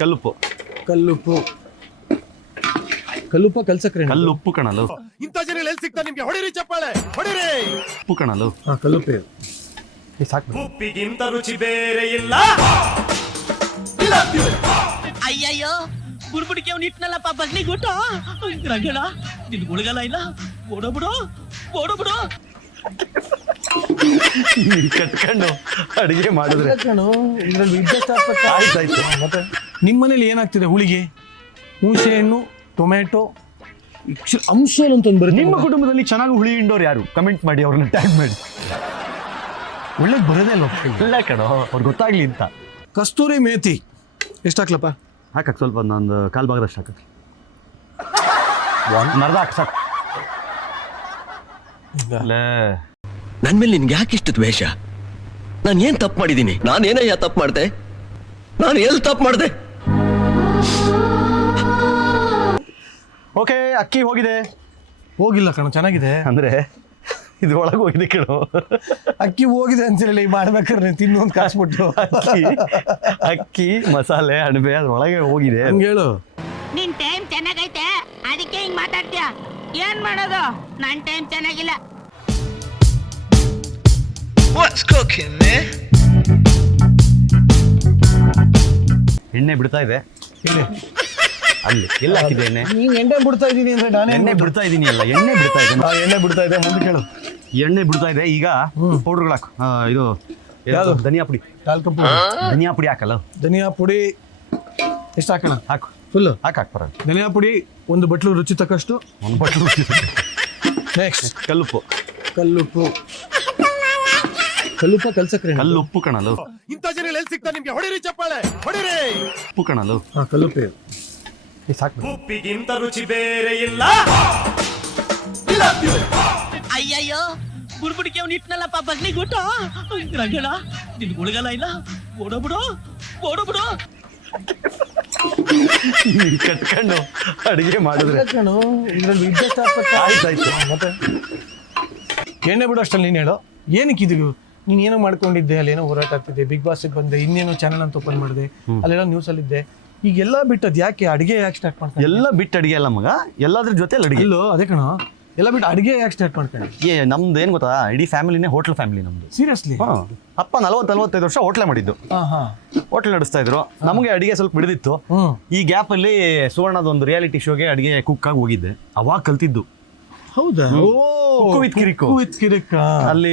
ಕಲ್ಲುಪ್ಪು ಕಲ್ಲುಪ್ಪು ಕಲ್ಲುಪ್ಪ ಕಲ್ಸಕ್ರೆ ಕಲ್ಲುಪ್ಪು ಕಣಲು ಇಂಥ ಜನ ಎಲ್ಲಿ ಸಿಗ್ತಾ ನಿಮ್ಗೆ ಹೊಡಿರಿ ಚಪ್ಪಾಳೆ ಹೊಡಿರಿ ಉಪ್ಪು ಕಣಲು ಕಲ್ಲುಪ್ಪೆ ಸಾಕು ಉಪ್ಪಿಗಿಂತ ರುಚಿ ಬೇರೆ ಇಲ್ಲ ಅಯ್ಯಯ್ಯೋ ಬುಡ್ಬುಡಿಕೆ ಅವ್ನು ಇಟ್ನಲ್ಲಪ್ಪ ಬಗ್ಲಿಗೊಟ್ಟು ರಂಗಣ ನಿನ್ ಗುಳಗಲ ಇಲ್ಲ ಓಡೋಬಿಡು ಓಡೋಬಿಡು ಕಟ್ಕೊಂಡು ಅಡಿಗೆ ಮಾಡಿದ್ರೆ ಇದ್ರಲ್ಲಿ ಅಡ್ಜಸ್ಟ್ ಆಗ್ಬೇಕು. ಆಯ್ತಾಯ್ತು. ಮತ್ತೆ ನಿಮ್ಮ ಮನೇಲಿ ಏನಾಗ್ತಿದೆ ಹುಳಿಗೆ ಹುಣಸೆ ಹಣ್ಣು ಟೊಮೆಟೊ ಅಂಶ ಅಂತ ಒಂದು ಬರುತ್ತೆ. ನಿಮ್ಮ ಕುಟುಂಬದಲ್ಲಿ ಚೆನ್ನಾಗಿ ಹುಳಿ ಹಿಂಡೋರು ಯಾರು ಕಮೆಂಟ್ ಮಾಡಿ ಅವ್ರನ್ನ ಟ್ಯಾಗ್ ಮಾಡಿ. ಒಳ್ಳೇದು ಬರೋದೇ ಅಲ್ವ ಇಲ್ಲ ಕಣೋ ಅವ್ರಿಗೆ ಗೊತ್ತಾಗ್ಲಿ ಅಂತ. ಕಸ್ತೂರಿ ಮೇಥಿ ಎಷ್ಟು ಹಾಕ್ಲಪ್ಪ? ಹಾಕಕ್ ಸ್ವಲ್ಪ ಒಂದು ಕಾಲು ಭಾಗದಷ್ಟು ಹಾಕಕ್ ನರ್ದ ಹಾಕ್ ಸಾಕು. ನನ್ ಮೇಲೆ ನಿನ್ಗೆ ಯಾಕೆ ಇಷ್ಟು ದ್ವೇಷ? ನಾನು ಏನ್ ತಪ್ಪು ಮಾಡಿದ್ದೀನಿ? ನಾನೇನಯ್ಯ ತಪ್ಪು ಮಾಡ್ದೆ? ನಾನು ಎಲ್ಲಿ ತಪ್ಪು ಮಾಡ್ದೆ? ಓಕೆ ಅಕ್ಕಿ ಹೋಗಿದೆ. ಹೋಗಿಲ್ಲ ಕಣ, ಚೆನ್ನಾಗಿದೆ. ಅಂದ್ರೆ ಇದು ಒಳಗೆ ಹೋಗಿದೆ ಕಣೋ. ಅಕ್ಕಿ ಹೋಗಿದೆ ಅಂತ ಹೇಳಿ ಮಾಡ್ಬೇಕಾದ್ರೆ ತಿನ್ನು ಒಂದು ಕಾಸ್ಬಿಟ್ಟು ಅಕ್ಕಿ ಮಸಾಲೆ ಅಣಬೆ ಅದ್ರೊಳಗೆ ಹೋಗಿದೆ. ಹಂಗೆ ಹೇಳು. ನಿನ್ ಟೈಮ್ ಚೆನ್ನಾಗೈತೆ ಅದಕ್ಕೆ ಹಿಂಗ್ ಮಾತಾಡ್ತೀಯ. ಏನ್ ಮಾಡೋದು, ನನ್ ಟೈಮ್ ಚೆನ್ನಾಗಿಲ್ಲ. What's cooking, man? ಎಣ್ಣೆ ಬಿಡ್ತಾ ಇದೆ ಇಲ್ಲಿ ಅಲ್ಲಿ ಎಲ್ಲ ಹಾಕಿದೆ ಎಣ್ಣೆ. ನೀನ್ ಎಣ್ಣೆ ಬಿಡ್ತಾ ಇದ್ದೀನಿ ಅಂದ್ರೆ ನಾನು ಎಣ್ಣೆ ಬಿಡ್ತಾ ಇದ್ದೀನಿ ಅಲ್ಲ, ಎಣ್ಣೆ ಬಿಡ್ತಾ ಇದೆ. ಎಣ್ಣೆ ಬಿಡ್ತಾ ಇದೆ. ಮುಂದೆ ಕೇಳು. ಎಣ್ಣೆ ಬಿಡ್ತಾ ಇದೆ. ಈಗ ಪೌಡರ್ಗಳು ಹಾಕು. ಇದು ಯಾವುದು? ಧನಿಯಾ ಪುಡಿ. ಕಾಲ್ ಕಪ್ಪು ಧನಿಯಾ ಪುಡಿ ಹಾಕಲ್ಲ. ಧನಿಯಾ ಪುಡಿ ಎಷ್ಟು ಹಾಕೋಣ? ಹಾಕು ಫುಲ್ಲು ಹಾಕ್ ಬರೋದು. ಧನಿಯಾ ಪುಡಿ ಒಂದು ಬಟ್ಲು ರುಚಿ ತಕ್ಕಷ್ಟು. ಒಂದು ಬಟ್ಲು ನೆಕ್ಸ್ಟ್ ಕಲ್ಲುಪ್ಪು. ಕಲ್ಲುಪ್ಪು ಕಲ್ಲುಪ್ಪ ಕಲ್ಸಕ್ರೆ ಕಲ್ಲುಪ್ಪು ಕಣಲು. ಇಂಥ ಜನ ಎಲ್ಲಿ ಸಿಗ್ತಾ ನಿಮ್ಗೆ ಹೊಡಿರಿ ಚಪ್ಪಾಳೆ ಹೊಡಿರಿ ಉಪ್ಪು ಕಣಲು. ಕಲ್ಲುಪ್ಪೆ ಸಾಕು. ಉಪ್ಪಿಗಿಂತ ರುಚಿ ಬೇರೆ ಇಲ್ಲ ಅಯ್ಯಯ್ಯೋ ಬುಡ್ಬುಡಿಕೆ ಅವ್ನು ಇಟ್ನಲ್ಲಪ್ಪ ಬಗ್ಲಿಗೊಟ್ಟು ರಂಗಣ ನಿನ್ ಗುಳಗಲ ಇಲ್ಲ ಓಡೋಬಿಡು ಓಡೋಬಿಡು. ಕಟ್ಕೊಂಡು ಅಡಿಗೆ ಮಾಡಿದ್ರೆ ಇದ್ರಲ್ಲಿ ಅಡ್ಜಸ್ಟ್ ಆಗ್ಬೇಕು. ಆಯ್ತಾಯ್ತು. ಮತ್ತೆ ಎಣ್ಣೆ ಬಿಡು ಅಷ್ಟಲ್ಲಿ ನೀನು ಹೇಳು. ಏನಕ್ಕೆ ಇದು ನೀನು ಏನೋ ಮಾಡ್ಕೊಂಡಿದ್ದೆ, ಅಲ್ಲೇನೋ ಹೋರಾಟ ಆಗ್ತಿದ್ದೆ, ಬಿಗ್ ಬಾಸ್ಗೆ ಬಂದೆ, ಇನ್ನೇನೋ ಚಾನಲ್ ಅಂತ ಓಪನ್ ಮಾಡಿದೆ, ಅಲ್ಲೇನೋ ನ್ಯೂಸಲ್ಲಿದ್ದೆ, ಈಗೆಲ್ಲ ಬಿಟ್ಟದ್ದು ಯಾಕೆ? ಅಡುಗೆ ಯಾಕೆ ಸ್ಟಾರ್ಟ್ ಮಾಡ್ಕೊಂಡು? ಎಲ್ಲ ಬಿಟ್ಟು ಅಡಿಗೆ ಅಲ್ಲ ಮಗ, ಎಲ್ಲದ್ರ ಜೊತೆ ಅಡಿಗೆ. ಇಲ್ಲೋ ಅದೇ ಕಣ, ಎಲ್ಲ ಬಿಟ್ಟು ಅಡುಗೆ ಯಾಕೆ ಸ್ಟಾರ್ಟ್ ಮಾಡ್ಕೊಂಡು? ನಮ್ದು ಏನು ಗೊತ್ತಾ, ಇಡೀ ಫ್ಯಾಮಿಲಿನೇ ಹೋಟ್ಲ್ ಫ್ಯಾಮಿಲಿ ನಮ್ದು. ಸೀರಿಯಸ್ಲಿ? ಅಪ್ಪ 40-45 ವರ್ಷ ಹೋಟ್ಲೇ ಮಾಡಿದ್ದು. ಹೋಟ್ಲ್ ನಡೆಸ್ತಾ ಇದ್ರು. ನಮಗೆ ಅಡಿಗೆ ಸ್ವಲ್ಪ ಬಿಡಿದಿತ್ತು. ಈ ಗ್ಯಾಪ್ ಅಲ್ಲಿ ಸುವರ್ಣದ ಒಂದು ರಿಯಾಲಿಟಿ ಶೋಗೆ ಅಡಿಗೆ ಕುಕ್ ಆಗಿ ಹೋಗಿದ್ದೆ. ಅವಾಗ ಕಲ್ತಿದ್ದು. ಹೌದಾ? ಕುಕ್ಕು ವಿತ್ ಕಿರಿಕು. ವಿತ್ ಕಿರಿಕ್ ಅಲ್ಲಿ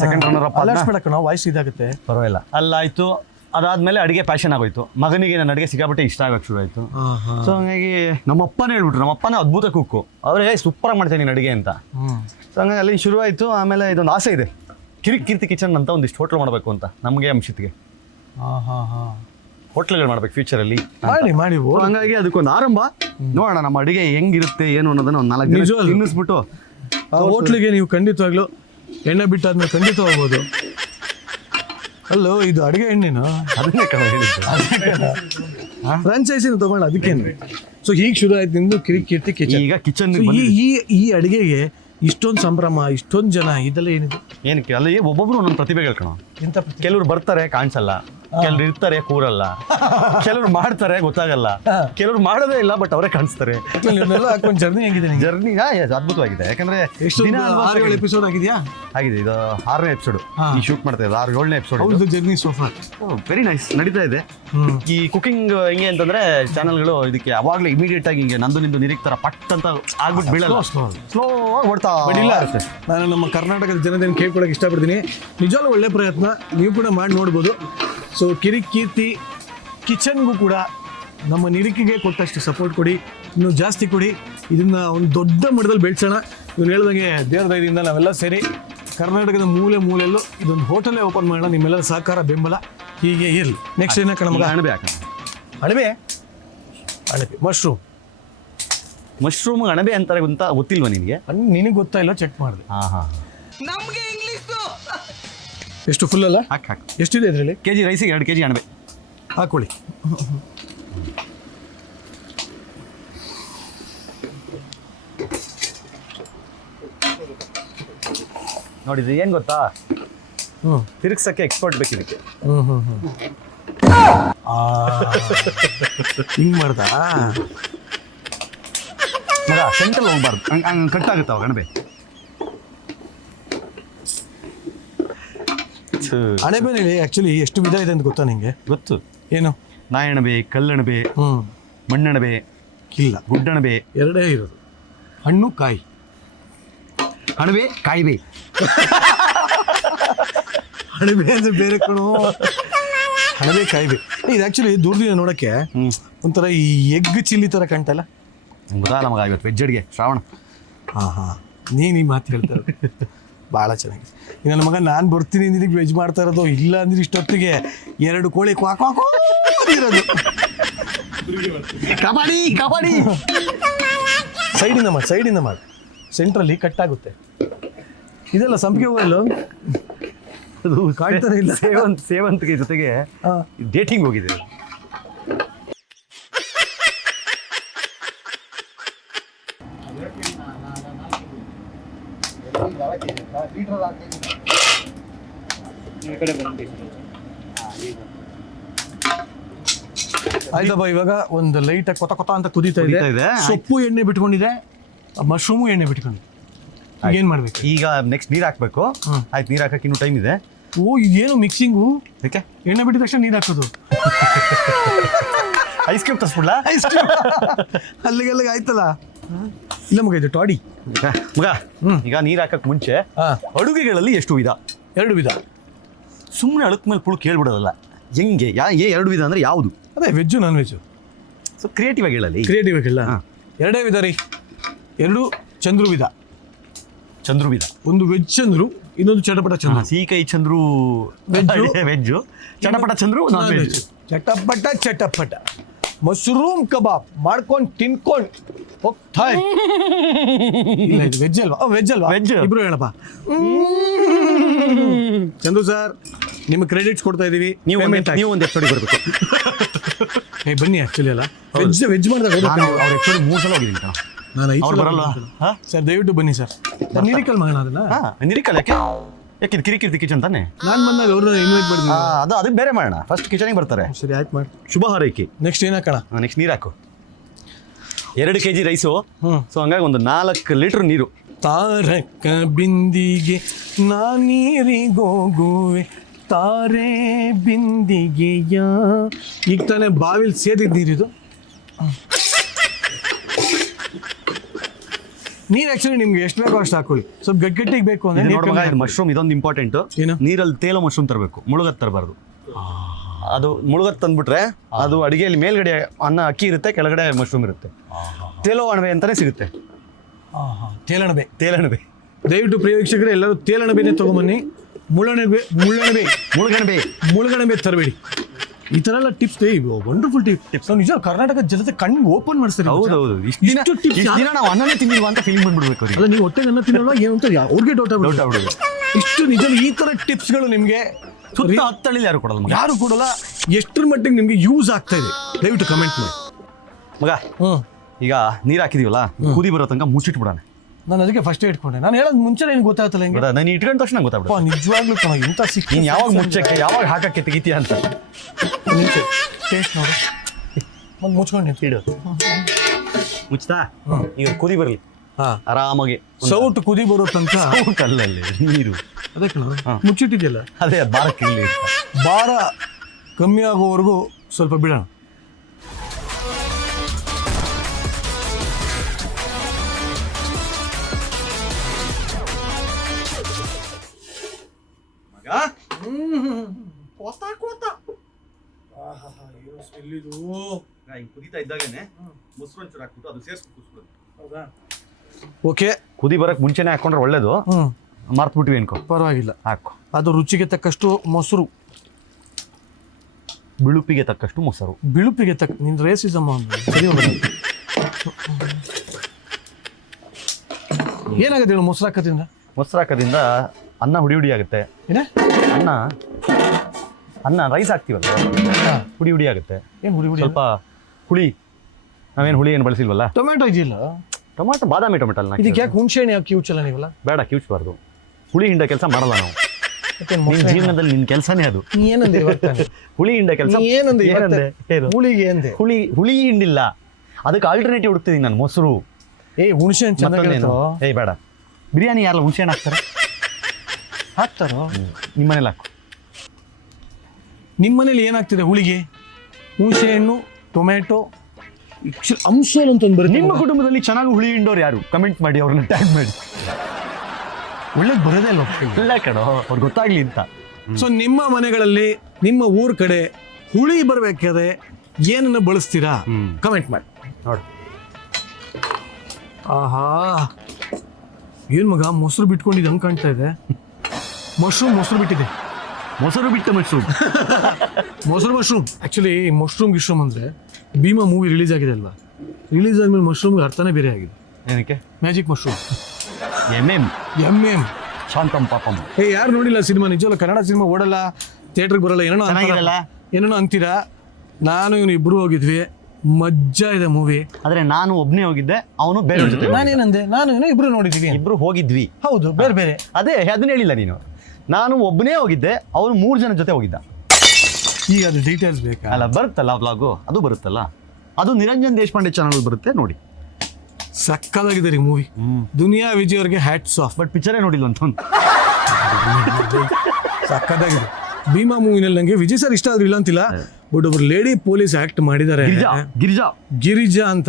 ಸೆಕೆಂಡ್ ರನ್ನರ್ ಅಪ್. ಅಲ್ಲಾಡ್ಸ್ಬೇಡ ವಾಯ್ಸ್ ಇದಾಗುತ್ತೆ. ಪರವಾಗಿಲ್ಲ. ಅಲ್ಲಾಯ್ತು. ಅದಾದ್ಮೇಲೆ ಅಡಿಗೆ ಪ್ಯಾಷನ್ ಆಗೋಯ್ತು. ಮಗನಿಗೆ ನನ್ನ ಅಡಿಗೆ ಸಿಕ್ಕಾಪಟ್ಟೆ ಇಷ್ಟ ಆಗಕ್ಕೆ ಶುರು ಆಯ್ತು. ಸೊ ಹಂಗಾಗಿ ನಮ್ಮ ಅಪ್ಪನೇ ಹೇಳ್ಬಿಟ್ರು, ನಮ್ಮ ಅಪ್ಪನೇ ಅದ್ಭುತ ಕುಕ್ಕು, ಅವರೇ ಸೂಪರ್ ಆಗಿ ಮಾಡ್ತೇನೆ ನೀನು ಅಡಿಗೆ ಅಂತ. ಸೊ ಹಂಗಾಗಿ ಅಲ್ಲಿ ಶುರು ಆಯ್ತು. ಆಮೇಲೆ ಇದೊಂದು ಆಸೆ ಇದೆ, ಕೀರ್ತಿ ಕಿಚನ್ ಅಂತ ಒಂದಿಷ್ಟು ಹೋಟ್ಲ್ ಮಾಡಬೇಕು ಅಂತ ನಮಗೆ ಅಂಶಿತ್ಗೆ. ಹೋಟ್ಲ್ಗಳು ಮಾಡ್ಬೇಕು ಫ್ಯೂಚರಲ್ಲಿ. ಮಾಡಿ ಹಂಗಾಗಿ ಅದಕ್ಕೊಂದು ಆರಂಭ. ನೋಡೋಣ ನಮ್ಮ ಅಡಿಗೆ ಹೆಂಗಿರುತ್ತೆ ಏನು ಅನ್ನೋದನ್ನ ಒಂದು 4 ದಿನ ತಿನ್ನಿಸ್ಬಿಟ್ಟು ಆ ಹೋಟ್ಲಿಗೆ ನೀವು ಖಂಡಿತವಾಗ್ಲೂ ಎಣ್ಣೆ ಬಿಟ್ಟಾದ್ಮೇಲೆ ಖಂಡಿತ ಹೋಗ್ಬೋದು. ಅಲ್ಲೋ ಇದು ಅಡುಗೆ ಎಣ್ಣೆನು ಅದನ್ನೇ ಕಣ ಹೇಳಿದ್ದು. ಫ್ರಾಂಚೈಸಿನ ತಗೊಂಡು ಅದಕ್ಕೇನು. ಸೊ ಹೀಗೆ ಶುರು ಆಯ್ತು ನಿಂದು ಕೀರ್ತಿ ಕಿಚನ್. ಈಗ ಕಿಚನ್ ಈ ಅಡುಗೆಗೆ ಇಷ್ಟೊಂದು ಸಂಭ್ರಮ, ಇಷ್ಟೊಂದು ಜನ, ಇದೆಲ್ಲ ಏನಿದೆ? ಏನಕ್ಕೆ ಅಲ್ಲಿ ಒಬ್ಬೊಬ್ರು ಒಂದೊಂದು ಪ್ರತಿಭೆಗಳು ಕಣ. ಎಂತ ಕೆಲವ್ರು ಬರ್ತಾರೆ ಕಾಣಿಸಲ್ಲ, ಕೆಲವ್ರು ಇರ್ತಾರೆ ಕೂರಲ್ಲ, ಕೆಲವ್ರು ಮಾಡ್ತಾರೆ ಗೊತ್ತಾಗಲ್ಲ, ಕೆಲವ್ರು ಮಾಡೋದೇ ಇಲ್ಲ ಬಟ್ ಅವರೇ ಕಾಣಿಸ್ತಾರೆ. ಹಾಕೊಂಡು ಜರ್ನಿ ಹೆಂಗಿದೆ? ಜರ್ನಿ ಅದ್ಭುತವಾಗಿದೆ. ಯಾಕಂದ್ರೆ ಎಷ್ಟು 6-7 ಎಪಿಸೋಡ್ ಆಗಿದೆಯಾ? ಆಗಿದೆ. ಇದು 6ನೇ ಎಪಿಸೋಡ್ ಈ ಶೂಟ್ ಮಾಡ್ತಾ ಇದ್ದಾರೆ. 6-7ನೇ ಎಪಿಸೋಡ್. ಹೌದು, ಜರ್ನಿ ಸೋಫಾ ವೆರಿ ನೈಸ್ ನಡೀತಾ ಇದೆ. ಈ ಕುಕಿಂಗ್ ಹೆಂಗೆ ಅಂತಂದ್ರೆ ಚಾನಲ್ಗಳು ಇದಕ್ಕೆ ಅವಾಗಲೇ ಇಮಿಡಿಯೇಟ್ ಆಗಿ ಹಿಂಗೆ ನಂದು ನಿಂದು ನಿರೀಕ್ಷೆ ತರ ಪಟ್ ಅಂತ ಆಗ್ಬಿಟ್ಟು ಬೀಳಲ್ಲ, ಸ್ಲೋ ಓಡ್ತಾ ಇಲ್ಲ. ನಾನು ನಮ್ಮ ಕರ್ನಾಟಕದ ಜನತೆಯನ್ನು ಕೇಳ್ಕೊಳಕ್ಕೆ ಇಷ್ಟಪಡ್ತೀನಿ. ನಿಜವಾಗ್ಲೂ ಒಳ್ಳೆ ಪ್ರಯತ್ನ, ನೀವು ಕೂಡ ಮಾಡಿ ನೋಡ್ಬೋದು. ಸೊ ಕೀರ್ತಿ ಕಿಚನ್ಗೂ ಕೂಡ ನಮ್ಮ ನಿರೀಕ್ಷೆಗೆ ಕೊಟ್ಟಷ್ಟು ಸಪೋರ್ಟ್ ಕೊಡಿ, ಇನ್ನೂ ಜಾಸ್ತಿ ಕೊಡಿ. ಇದನ್ನು ಒಂದು ದೊಡ್ಡ ಮಟ್ಟದಲ್ಲಿ ಬೆಳೆಸೋಣ. ಇವ್ನು ಹೇಳ್ದಂಗೆ ದೇವ್ರ ದಯದಿಂದ ನಾವೆಲ್ಲ ಸೇರಿ ಕರ್ನಾಟಕದ ಮೂಲೆ ಮೂಲೆಯಲ್ಲೂ ಇದೊಂದು ಹೋಟೆಲೇ ಓಪನ್ ಮಾಡೋಣ. ನಿಮ್ಮೆಲ್ಲರ ಸಹಕಾರ ಬೆಂಬಲ ಹೀಗೆ ಇರಲಿ. ನೆಕ್ಸ್ಟ್ ಏನಕ್ಕ ನಮಗೆ ಅಣಬೆ ಹಾಕೋಣ. ಅಣಬೆ ಮಶ್ರೂಮ್ ಅಣಬೆ ಅಂತಾರೆ ಅಂತ ಗೊತ್ತಿಲ್ವಾ ನಿನಗೆ? ನಿನಗೆ ಗೊತ್ತಾ ಇಲ್ಲ, ಚೆಕ್ ಮಾಡಿದೆ. ನಮ್ಗೆ ಇಂಗ್ಲಿಷು ಎಷ್ಟು ಫುಲ್ ಅಲ್ಲ? ಹಾಕಿ ಎಷ್ಟಿದೆ ಇದರಲ್ಲಿ? ಕೆಜಿ ರೈಸಿಗೆ 2 kg ಅಣಬೆ ಹಾಕೊಳ್ಳಿ. ನೋಡಿದ್ರಿ ಏನು ಗೊತ್ತಾ, ತಿರುಗ್ಸಕ್ಕೆ ಎಕ್ಸ್ಪರ್ಟ್ ಬೇಕಿದಕ್ಕೆ. ಹಿಂಗ್ ಮಾಡ್ದ ಮಗ ಸೆಂಟ್ರಲ್ ಹೋಗ್ಬಾರ್ದು ಹಂಗೆ ಕಟ್ಟಾಗುತ್ತಾವ ಗಣಬೆ. ಅಣಬೆನಲ್ಲಿ ಆಕ್ಚುಲಿ ಎಷ್ಟು ವಿಧ ಇದೆ ಅಂತ ಗೊತ್ತಾ ನಿಂಗೆ? ಗೊತ್ತು. ಏನು? ನಾಯಣಬೆ, ಕಲ್ಲಣಬೆ, ಮಣ್ಣಣಬೆ, ಇಲ್ಲ, ಗುಡ್ಡಣಬೆ. ಎರಡೇ ಇರೋದು, ಹಣ್ಣು ಕಾಯಿ. ಅಣಬೆ ಕಾಯಿಬೆ. ಅಣಬೆ ಅಂದ್ರೆ ಬೇರೆ ಕಣೋ, ಅಣಬೆ ಕಾಯಿಬೆ. ಇದು ಆಕ್ಚುಲಿ ದೂರದಿಂದ ನೋಡಕ್ಕೆ ಒಂಥರ ಈ ಎಗ್ ಚಿಲ್ಲಿ ತರ ಕಾಣ್ತಲ್ಲ. ಗೊತ್ತಾಗಲ್ಲ ಮಗ, ಇವತ್ತು ವೆಜ್ ಅಡಿಗೆ ಶ್ರಾವಣ. ಹಾಂ ನೀನು ಈ ಮಾತು ಹೇಳ್ತಾರೆ ಭಾಳ ಚೆನ್ನಾಗಿದೆ. ನನ್ನ ಮಗ ನಾನು ಬರ್ತೀನಿ ನಿನಗೆ ವೆಜ್ ಮಾಡ್ತಾ ಇರೋದು, ಇಲ್ಲ ಅಂದ್ರೆ ಇಷ್ಟೊತ್ತಿಗೆ 2 ಕೋಳಿ ಇರೋದು. ಕಬಡ್ಡಿ ಕಬಡ್ಡಿ. ಸೈಡಿಂದ ಮಾಡಿ ಸೆಂಟ್ರಲ್ಲಿ ಕಟ್ಟಾಗುತ್ತೆ. ಇದೆಲ್ಲ ಸಂಪಿಗೆ ಹೂವಲ್ಲೋ ಅದು ಕಾಣ್ತಾನೆ ಇಲ್ಲ. ಸೇವಂತಿಗೆ ಜೊತೆಗೆ ಡೇಟಿಂಗ್ ಹೋಗಿದೆ. ಆಯ್ತಪ್ಪ, ಇವಾಗ ಒಂದು ಲೈಟಾಗಿ ಕೊತ ಅಂತ ಕುದೀತಾ ಇದೆ. ಸೊಪ್ಪು ಎಣ್ಣೆ ಬಿಟ್ಕೊಂಡಿದೆ, ಮಶ್ರೂಮು ಎಣ್ಣೆ ಬಿಟ್ಕೊಂಡಿದೆ. ಈಗ ಏನು ಮಾಡ್ಬೇಕು? ಈಗ ನೆಕ್ಸ್ಟ್ ನೀರು ಹಾಕ್ಬೇಕು. ಆಯ್ತು, ನೀರು ಹಾಕಕ್ಕೆ ಇನ್ನೂ ಟೈಮ್ ಇದೆ. ಓ, ಇದೇನು ಮಿಕ್ಸಿಂಗು? ಯಾಕೆ ಎಣ್ಣೆ ಬಿಟ್ಟಿದ ತಕ್ಷಣ ನೀರು ಹಾಕೋದು? ಐಸ್ ಕ್ಯೂಬ್ ತರಿಸ್ಬಿಡ್ಲಾ? ಅಲ್ಲಿಗೆ ಆಯ್ತಲ್ಲ. ಇಲ್ಲ ಮಗ, ಇದು ಟಾಡಿ ಮಗ. ಈಗ ನೀರು ಹಾಕಕ್ಕೆ ಮುಂಚೆ ಅಡುಗೆಗಳಲ್ಲಿ ಎಷ್ಟು ವಿಧ? 2 ವಿಧ. ಸುಮ್ಮನೆ ಅಳಕ್ ಮೇಲೆ ಪುಳು ಕೇಳ್ಬಿಡೋದಲ್ಲ. ಹೆಂಗೆ 2 ವಿಧ ಅಂದರೆ ಯಾವುದು? ಅದೇ veg non veg. So creative ಆಗಿ ಹೇಳಲಿ. ಕ್ರಿಯೇಟಿವ್ ಆಗಿಲ್ಲ. 2 ವಿಧ ರೀ. 2 ಚಂದ್ರು ವಿಧ. ಚಂದ್ರು ವಿಧ. ಒಂದು ವೆಜ್ ಚಂದ್ರು, ಇನ್ನೊಂದು ಚಟಪಟ ಚಂದ್ರು. ಸೀಕೈ ಚಂದ್ರು ವೆಜ್ಜು, ಚಟಪಟ ಚಂದ್ರು ನಾನ್ ವೆಜ್. ಚಟಪಟ ಮಶ್ರೂಮ್ ಕಬಾಬ್ ಮಾಡ್ಕೊಂಡು ತಿನ್ಕೊಂಡು ಹೋಗ್ತಾ. ಇಲ್ಲ, ಇದು ವೆಜ್ ಅಲ್ವಾ? ವೆಜ್ ಅಲ್ವಾ? ವೆಜ್. ಇಬ್ರು ಹೇಳಪ್ಪ. ಚಂದ್ರು ಸರ್, ನಿಮ್ಗೆ ಕ್ರೆಡಿಟ್ಸ್ ಕೊಡ್ತಾ ಇದೀವಿ. ನೀವು ಒಂದು ಎಪಿಸೋಡ್ ಬರಬೇಕು. ಬನ್ನಿ. ಆಕ್ಚುಲಿ ಅಲ್ಲ, ವೆಜ್ ಮಾಡಿದಾಗ ಅವ್ರ ಎಪಿಸೋಡ್ 3 ಸಲ ಹೋಗಿದ್ದೀನಿ ಕಣ. ನಾನು 5 ಸಲ ಬರಲ್ಲ ಸರ್. ದಯವಿಟ್ಟು ಬನ್ನಿ ಸರ್. ನಿರಿಕಲ್ ಮಗನ ಅದನ್ನ. ನಿರಿಕಲ್ ಯಾಕೆ ಇದು ಕಿರಿಕಿರಿ ಕಿಚನ್ ತಾನೆ? ನಾನು ಬಂದಾಗ ಅವ್ರನ್ನ ಇನ್ವೈಟ್ ಮಾಡಿದ್ದೀನಿ. ಅದು ಬೇರೆ ಮಾಡೋಣ. ಫಸ್ಟ್ ಕಿಚನಿಗೆ ಬರ್ತಾರೆ. ಸರಿ, ಆಯ್ತು ಮಾಡಿ. ಶುಭ ಹಾರೈಕೆ. ನೆಕ್ಸ್ಟ್ ಏನು ಹಾಕೋಣ? ನೆಕ್ಸ್ಟ್ ನೀರು ಹಾಕು. 2 kg ರೈಸು. ಸೊ ಹಂಗಾಗಿ ಒಂದು 4 ಲೀಟ್ರ್ ನೀರು. ತಾರಕ ಬಿಂದಿಗೆ ನಾನೀರಿಗೋಗುವೆ ತಾರೆ ಬಿಂದಿಗೆಯ. ಈಗ ತಾನೇ ಬಾವಿಲ್ ಸೇದಿದ್ ನೀರಿದು. ನೀರು ಆಕ್ಚುಲಿ ನಿಮ್ಗೆ ಎಷ್ಟು ಬೇಕೋ ಅಷ್ಟು ಹಾಕೊಳ್ಳಿ. ಸ್ವಲ್ಪ ಗಟ್ಟಿಗೆ ಬೇಕು ಅಂದ್ರೆ ಮಶ್ರೂಮ್ ಇದೊಂದು ಇಂಪಾರ್ಟೆಂಟ್. ಏನು? ನೀರಲ್ಲಿ ತೇಲೋ ಮಶ್ರೂಮ್ ತರಬೇಕು, ಮುಳುಗತ್ ತರಬಾರ್ದು. ಅದು ಮುಳುಗತ್ ತಂದ್ಬಿಟ್ರೆ ಅದು ಅಡಿಗೆಯಲ್ಲಿ ಮೇಲ್ಗಡೆ ಅಕ್ಕಿ ಇರುತ್ತೆ, ಕೆಳಗಡೆ ಮಶ್ರೂಮ್ ಇರುತ್ತೆ. ತೇಲೋ ಅಣಬೆ ಅಂತಾನೆ ಸಿಗುತ್ತೆ. ತೇಲಣಬೆ. ದಯವಿಟ್ಟು ಪ್ರಿಯ ವೀಕ್ಷಕರೇ, ಎಲ್ಲರೂ ತೇಲಣಬೆನೆ ತಗೊಂಬನ್ನಿ. ಮುಳುಗಣಬೆ ತರಬೇಡಿ. ಈ ತರ ಎಲ್ಲ ಟಿಪ್ಸ್ ವಂಡರ್ಫುಲ್ ಟಿಪ್ಸ್. ನಿಜ ಕರ್ನಾಟಕ ಜನತೆ ಕಣ್ಣು ಓಪನ್ ಮಾಡಿಸ್ತಾರೆ. ಹೌದೌದು. ನಾವು ಅನ್ನನೇ ತಿಂದಿಲ್ವಾ ಅಂತ ಫೀಲ್ ಮಾಡ್ಬಿಡ್ಬೇಕು. ಅಲ್ಲ, ನೀವು ಹೊಟ್ಟೆಗೆ ಅನ್ನ ತಿನ್ನೋಲ್ಲ ಏನು ಅಂತ ಅವ್ರಿಗೆ ಡೌಟ್ ಆಗ್ಬಿಡುತ್ತೆ. ಇಷ್ಟು ನಿಜ ಈ ತರ ಟಿಪ್ಸ್ಗಳು ನಿಮಗೆ ಸುತ್ತ ಹತ್ತಳಿಲಿ ಯಾರು ಕೊಡಲ್ಲ. ಎಷ್ಟರ ಮಟ್ಟಿಗೆ ನಿಮ್ಗೆ ಯೂಸ್ ಆಗ್ತಾ ಇದೆ ದಯವಿಟ್ಟು ಕಮೆಂಟ್ ಮಾಡಿ ಮಗ. ಈಗ ನೀರು ಹಾಕಿದೀವಲ್ಲ, ಕುದಿ ಬರೋ ತನಕ ಮುಚ್ಚಿಟ್ಬಿಡೋಣ. ನಾನು ಅದಕ್ಕೆ ಫಸ್ಟ್ ಇಟ್ಕೊಂಡೆ. ನಾನು ಹೇಳೋದು ಮುಂಚೆ ನಿನ್ಗೆ ಗೊತ್ತಾಗ್ತಲ್ಲ. ಹೆಂಗೆ ನಾನು ಇಟ್ಕೊಂಡ ತಕ್ಷಣ ಗೊತ್ತಾಗ್ಬಿಡ. ನಿಜವಾಗ್ಲೂ ಇಂಥ ಸಿಕ್ಕಿ ನೀನು ಯಾವಾಗ ಮುಚ್ಚಕ್ಕೆ, ಯಾವಾಗ ಹಾಕಕ್ಕೆ ತೆಗಿತೀಯ ಅಂತ ಟೇಸ್ಟ್ ನೋಡು. ಒಂದು ಮುಚ್ಕೊಂಡು ಇಡು. ಮುಚ್ತಾ? ಈಗ ಕುದಿ ಬರಲಿ ಆರಾಮಾಗಿ. ಸೌಟ್ ಕುದಿ ಬರೋ ತನಕ ಅಲ್ಲಲ್ಲಿ ನೀರು ಅದೇ ಕಣ ಮುಚ್ಚಿಟ್ಟಿದೆಯಲ್ಲ, ಅದೇ ಬಾರಕ್ಕೆ ಭಾರ ಕಮ್ಮಿ ಆಗೋವರೆಗೂ ಸ್ವಲ್ಪ ಬಿಡೋಣ. ಕುದಿತಾ ಇದ್ದಾಗೇನೆ ಮೊಸರು ಒಂಚೂರು ಹಾಕ್ಬಿಟ್ಟು ಅದು ಸೇರಿಸ್ಬಿಟ್ಟು. ಓಕೆ, ಕುದಿ ಬರಕ್ ಮುಂಚೆನೆ ಹಾಕೊಂಡ್ರೆ ಒಳ್ಳೇದು. ಮರ್ತ್ಬಿಟ್ವಿ ಅನ್ಕೋ, ಪರವಾಗಿಲ್ಲ, ಹಾಕು. ಅದು ರುಚಿಗೆ ತಕ್ಕಷ್ಟು ಮೊಸರು, ಬಿಳುಪಿಗೆ ತಕ್ಕಷ್ಟು ಮೊಸರು. ಬಿಳುಪಿಗೆ ತಕ್ಕ ನಿನ್ ರೇಸಿಸಮ್ ಸರಿ ಹೋಗೋದು. ಏನಾಗುತ್ತೆ ಹೇಳು ಮೊಸರು ಹಾಕೋದ್ರಿಂದ? ಮೊಸರು ಹಾಕೋದ್ರಿಂದ ಅನ್ನ ಹುಡಿ ಆಗುತ್ತೆ. ಏನೇ ಅನ್ನ ರೈಸ್ ಹಾಕ್ತೀವಲ್ಲ, ಹುಡಿ ಆಗುತ್ತೆ. ಏನು ಹುಡಿ ಸ್ವಲ್ಪ ಹುಳಿ. ನಾವೇನು ಹುಳಿ ಏನು ಬಳಸಿಲ್ವಲ್ಲ. ಟೊಮ್ಯಾಟೊ ಇದೆಯಲ್ಲ, ಬಾದಾಮಿ ಟೊಮೆಟೊ ಅಲ್ಲ. ಇದಕ್ಕೆ ಯಾಕೆ ಹುಣಸೆ ಹಣ್ಣು ಯಾಕೆ ಕಿವುಚಲ್ಲ ನೀವಲ್ಲ? ಬೇಡ, ಕಿವುಚಬಾರ್ದು. ಹುಳಿ ಹಿಂಡ ಕೆಲಸ ಮಾಡಲ್ಲ ನಾವು. ನಿನ್ ಜೀವನದಲ್ಲಿ ನಿನ್ ಕೆಲಸನೇ ಅದು. ನೀ ಏನಂದೆ ಇವತ್ತು? ಹುಳಿ ಹಿಂಡ ಕೆಲಸ. ನೀ ಏನಂದೆ ಇವತ್ತು? ಏನು? ಹುಳಿಗೆ ಅಂದೆ. ಹುಳಿ ಹಿಂಡಿಲ್ಲ, ಅದಕ್ಕೆ ಆಲ್ಟರ್ನೇಟಿವ್ ಹುಡುಕ್ತಿದ್ದೀನಿ ನಾನು. ಮೊಸರು, ಹುಣಸೆ ಹಣ್ಣು ಚೆನ್ನಾಗಿರುತ್ತೋ? ಬೇಡ. ಬಿರಿಯಾನಿ ಯಾರಲ್ಲ ಹುಣಸೆ ಹಣ್ಣು ಹಾಕ್ತಾರೋ? ನಿಮ್ಮ ಮನೇಲಿ ಹಾಕು. ನಿಮ್ಮ ಮನೇಲಿ ಏನಾಗ್ತಿದೆ ಹುಳಿಗೆ? ಹುಣಸೆ ಹಣ್ಣು, ಟೊಮೆಟೊ, ಅಂಶ ಅಂತಂದು ಬರುತ್ತೆ. ನಿಮ್ಮ ಕುಟುಂಬದಲ್ಲಿ ಚೆನ್ನಾಗಿ ಹುಳಿ ಹಿಂಡೋರು ಯಾರು? ಕಮೆಂಟ್ ಮಾಡಿ, ಅವ್ರನ್ನ ಟ್ಯಾಗ್ ಮಾಡಿ. ಒಳ್ಳೇದು ಬರೋದೇ ಅಲ್ವ? ಇಲ್ಲ ಕಣೋ, ಅವ್ರಿಗೆ ಗೊತ್ತಾಗ್ಲಿ ಅಂತ. ಸೊ ನಿಮ್ಮ ಮನೆಗಳಲ್ಲಿ ನಿಮ್ಮ ಊರ್ ಕಡೆ ಹುಳಿ ಬರ್ಬೇಕಾದ್ರೆ ಏನನ್ನ ಬಳಸ್ತೀರಾ? ಕಮೆಂಟ್ ಮಾಡಿ ನೋಡಿ. ಆಹಾ, ಏನ್ ಮಗ ಮೊಸರು ಬಿಟ್ಕೊಂಡಿದ್ದು ಹಂಗೆ ಕಾಣ್ತಾ ಇದೆ. ಮೊಸರು ಬಿಟ್ಟಿದೆ. ಮೊಸರು ಬಿಟ್ಟ ಮಶ್ರೂಮ್. ಮಶ್ರೂಮ್ ಆಕ್ಚುಲಿ ಮಶ್ರೂಮ್ ಗಿಶ್ರೂಮ್ ಅಂದ್ರೆ ಭೀಮಾ ಮೂವಿ ರಿಲೀಸ್ ಆಗಿದೆ ಅಲ್ವಾ? ರಿಲೀಸ್ ಆದ್ಮೇಲೆ ಮಶ್ರೂಮ್ಗೆ ಅರ್ಥನೇ ಬೇರೆ ಆಗಿದೆ. ಏನಕ್ಕೆ? ಮ್ಯಾಜಿಕ್ ಮಶ್ರೂಮ್, ಎಂ ಶಾಂತಂ ಪಾಪಂ. ಯಾರು ನೋಡಿಲ್ಲ ಸಿನಿಮಾ? ನಿಜವಲ್ಲ ಕನ್ನಡ ಸಿನಿಮಾ ಓಡಲ್ಲ, ಥಿಯೇಟ್ರಿಗೆ ಬರಲ್ಲ, ಏನೇನೋ ಅಂತೀರಾ. ನಾನು ಇವನು ಇಬ್ರು ಹೋಗಿದ್ವಿ, ಮಜ್ಜಾ ಇದೆ ಮೂವಿ. ಆದ್ರೆ ನಾನು ಒಬ್ನೇ ಹೋಗಿದ್ದೆ, ಅವನು ಬೇರೆ ಜೊತೆ. ನಾನೇನಂದೆ? ನಾನು ಏನೋ ಇಬ್ರು ನೋಡಿದೀವಿ. ಇಬ್ರು ಹೋಗಿದ್ವಿ. ಹೌದು, ಬೇರೆ ಬೇರೆ. ಅದೇ ಅದನ್ನ ಹೇಳಿಲ್ಲ ನೀನು. ನಾನು ಒಬ್ಬನೇ ಹೋಗಿದ್ದೆ, ಅವನು 3 ಜನ ಜೊತೆ ಹೋಗಿದ್ದ. ಈಗ ಅದು ಡೀಟೇಲ್ಸ್ ಬೇಕಾ? ಅಲ್ಲ, ಬರುತ್ತಲ್ಲ ವ್ಲಾಗು, ಅದು ಬರುತ್ತಲ್ಲ, ಅದು ನಿರಂಜನ್ ದೇಶಪಾಂಡೆ ಚಾನಲ್ ಬರುತ್ತೆ, ನೋಡಿ. ಸಕ್ಕದಾಗಿದೆ ರೀ ಮೂವಿ. ದುನಿಯಾ ವಿಜಯ್ ಅವ್ರಿಗೆ ಹ್ಯಾಟ್ಸ್ ಆಫ್. ಬಟ್ ಪಿಕ್ಚರೇ ನೋಡಿಲ್ಲ ಅಂತ. ಸಕ್ಕದಾಗಿದೆ ಭೀಮಾ ಮೂವಿನಲ್ಲಿ. ನಂಗೆ ವಿಜಯ್ ಸರ್ ಇಷ್ಟ ಆದ್ರೂ ಇಲ್ಲ ಅಂತಿಲ್ಲ, ಬಟ್ ಒಬ್ರು ಲೇಡಿ ಪೊಲೀಸ್ ಆಕ್ಟ್ ಮಾಡಿದ್ದಾರೆ. ಗಿರಿಜಾ ಅಂತ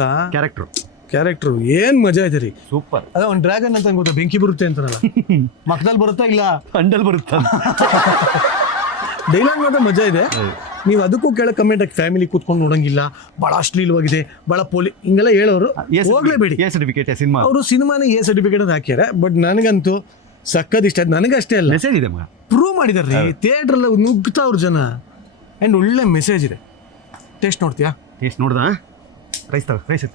ಕ್ಯಾರೆಕ್ಟರ್ ಏನ್ ಮಜಾ ಇದೆ ರೀ. ಸೂಪರ್. ಅದ ಒಂದು ಡ್ರ್ಯಾಗನ್ ಅಂತ ಗೊತ್ತಾ, ಬೆಂಕಿ ಬರುತ್ತೆ ಅಂತಾರಲ್ಲ, ಮಕ್ಕದಲ್ಲಿ ಬರುತ್ತಾ? ಇಲ್ಲ, ಅಂಡಲ್ ಬರುತ್ತಾ? ಡೈಲಾಗ್ ಮಾತ್ರ ಮಜಾ ಇದೆ. ನೀವು ಅದಕ್ಕೂ ಕೆಳ ಕಮೆಂಟ್ ಆಗಿ ಫ್ಯಾಮಿಲಿ ಕೂತ್ಕೊಂಡು ನೋಡಂಗಿಲ್ಲ, ಬಹಳ ಅಶ್ಲೀಲವಾಗಿದೆ, ಬಹಳ ಹಿಂಗೆಲ್ಲ ಹೇಳೋರು ಹೋಗ್ಲೇಬೇಡಿ. ಸರ್ಟಿಫಿಕೇಟ್ ಸಿನಿಮಾ, ಅವರು ಸಿನಿಮಾನ ಸರ್ಟಿಫಿಕೇಟ್ ಅಂತ ಹಾಕ್ಯಾರ. ಬಟ್ ನನಗಂತೂ ಸಕ್ಕತ್ ಇಷ್ಟ ಆಯ್ತು. ನನಗಷ್ಟೇ ಅಲ್ಲ, ಮೆಸೇಜ್ ಇದೆ ಮಗ, ಪ್ರೂವ್ ಮಾಡಿದಾರೆ ರೀ. ಥಿಯೇಟರ್ ಎಲ್ಲ ನುಗ್ತಾ ಅವ್ರ ಜನ, ಅಂಡ್ ಒಳ್ಳೆ ಮೆಸೇಜ್ ಇದೆ. ಟೇಸ್ಟ್ ನೋಡ್ತೀಯಾ? ಟೇಸ್ಟ್ ನೋಡ್ದ? ರೈಸ್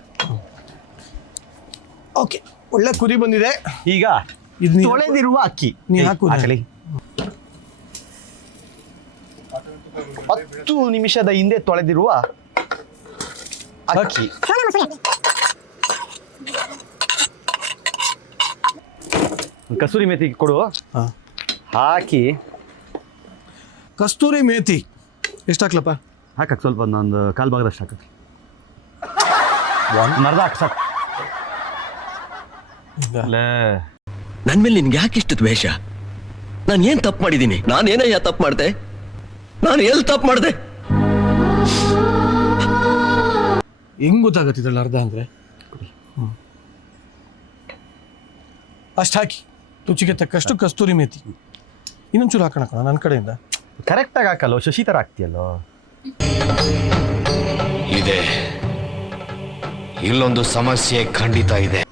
ಓಕೆ, ಒಳ್ಳೆ ಕುದಿ ಬಂದಿದೆ. ಈಗ ಇದು ತೊಳೆದಿರುವ ಅಕ್ಕಿ ನೀ ಹಾಕು. 10 ನಿಮಿಷದ ಹಿಂದೆ ತೊಳೆದಿರುವ ಅಕ್ಕಿ. ಕಸೂರಿ ಮೇಥಿ ಕೊಡು. ಹಾಕಿ. ಕಸ್ತೂರಿ ಮೇಥಿ ಎಷ್ಟು ಹಾಕ್ಲಪ್ಪ? ಹಾಕಕ್ ಸ್ವಲ್ಪ, ಒಂದು 1/4 ಭಾಗದಷ್ಟು ಹಾಕಕ್ಕೆ. ಮರ್ದ ಹಾಕಿ ಸಾಕು. ನನ್ ಮೇಲೆ ನಿನ್ಗೆ ಯಾಕೆ ಇಷ್ಟು ದ್ವೇಷ? ನಾನು ಏನ್ ತಪ್ಪು ಮಾಡಿದ್ದೀನಿ? ನಾನೇನಯ್ಯ ತಪ್ಪು ಮಾಡ್ದೆ? ನಾನು ಎಲ್ಲಿ ತಪ್ಪು ಮಾಡ್ದೆ? ಹೆಂಗ್ ಗೊತ್ತಾಗತ್ತಿದ್ರಲ್ಲ ಅರ್ಧ ಅಂದ್ರೆ? ಅಷ್ಟು ಹಾಕಿ, ರುಚಿಗೆ ತಕ್ಕಷ್ಟು ಕಸ್ತೂರಿ ಮೇಥಿ. ಇನ್ನೊಂಚೂರು ಹಾಕೋಣ ನನ್ನ ಕಡೆಯಿಂದ. ಕರೆಕ್ಟಾಗಿ ಹಾಕಲ್ಲೋ, ಶಶಿ ಥರ ಹಾಕ್ತೀಯಲ್ಲೋ. ಇದೆ, ಇಲ್ಲೊಂದು ಸಮಸ್ಯೆ ಖಂಡಿತ ಇದೆ.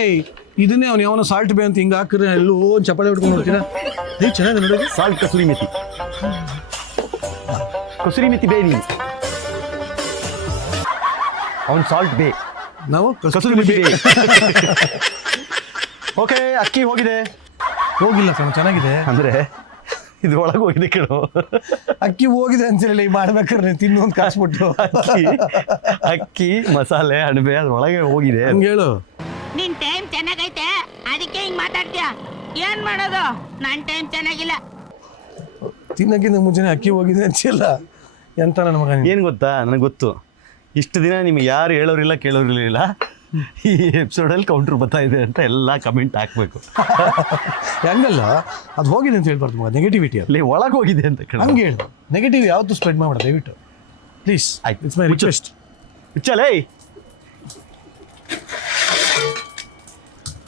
ಏಯ್, ಇದನ್ನೇ ಅವ್ನು ಯಾವನೋ ಸಾಲ್ಟ್ ಬೇ ಅಂತ ಹಿಂಗೆ ಹಾಕಿದ್ರೆ ಎಲ್ಲೂ ಒಂದು ಚಪಾಳಿ ಹೊಡ್ಕೊಂಡು ನೋಡ್ತೀರಾ? ಚೆನ್ನಾಗಿದೆ ನೋಡಿ. ಸಾಲ್ಟ್ ಕಸೂರಿ ಮೇಥಿ, ಕಸೂರಿ ಮೇಥಿ ಬೇ. ನೀನು ಅವ್ನು ಸಾಲ್ಟ್ ಬೇ, ನಾವು ಕಸೂರಿ ಮೇಥಿ ಬೇ. ಓಕೆ, ಅಕ್ಕಿ ಹೋಗಿದೆ. ಹೋಗಿಲ್ಲ ಕಣ, ಚೆನ್ನಾಗಿದೆ. ಅಂದ್ರೆ ಇದು ಒಳಗೆ ಹೋಗಿದೆ ಕೇಳು. ಅಕ್ಕಿ ಹೋಗಿದೆ ಅಂತೇಳಿ ಮಾಡ್ಬೇಕಾದ್ರೆ ತಿನ್ನೊಂದು ಕಾಸ್ಬಿಟ್ಟು ಅಕ್ಕಿ ಮಸಾಲೆ ಅಣಬೆ ಅದ್ರೊಳಗೆ ಹೋಗಿದೆ. ಹಂಗೆ ಹೇಳು. ನಿನ್ ಟೈಮ್ ಚೆನ್ನಾಗೈತೆ, ಅದಕ್ಕೆ ಹಿಂಗ್ ಮಾತಾಡ್ತೀಯ. ಏನ್ ಮಾಡೋದು, ನನ್ ಟೈಮ್ ಚೆನ್ನಾಗಿಲ್ಲ. ತಿನ್ನಕ್ಕಿಂತ ಮುಂಚೆನೆ ಅಕ್ಕಿ ಹೋಗಿದೆ ಅಂತಿಲ್ಲ. ಎಂತ ನನ್ನ ಮಗ. ಏನು ಗೊತ್ತಾ, ನನಗೆ ಗೊತ್ತು, ಇಷ್ಟು ದಿನ ನಿಮ್ಗೆ ಯಾರು ಹೇಳೋರಿಲ್ಲ ಕೇಳೋರಿಲ್ಲ. ಈ ಎಪಿಸೋಡಲ್ಲಿ ಕೌಂಟ್ರ್ ಬರ್ತಾ ಇದೆ ಅಂತ ಎಲ್ಲ ಕಮೆಂಟ್ ಹಾಕ್ಬೇಕು. ಹಂಗಲ್ಲ, ಅದು ಹೋಗಿದೆ ಅಂತ ಹೇಳ್ಬಾರ್ದು ಮಗ, ನೆಗೆಟಿವಿಟಿ. ಅಲ್ಲಿ ಒಳಗೆ ಹೋಗಿದೆ ಅಂತ ಕೇಳಿ ಹಂಗೆ ಹೇಳು. ನೆಗೆಟಿವ್ ಯಾವತ್ತೂ ಸ್ಪ್ರೆಡ್ ಮಾಡಬೇಡ ದಯವಿಟ್ಟು, ಪ್ಲೀಸ್. ಆಯ್ತು, ಇಟ್ಸ್ ಮೈ ರಿಕ್ವೆಸ್ಟ್. ಹುಚ್ಚಲೇ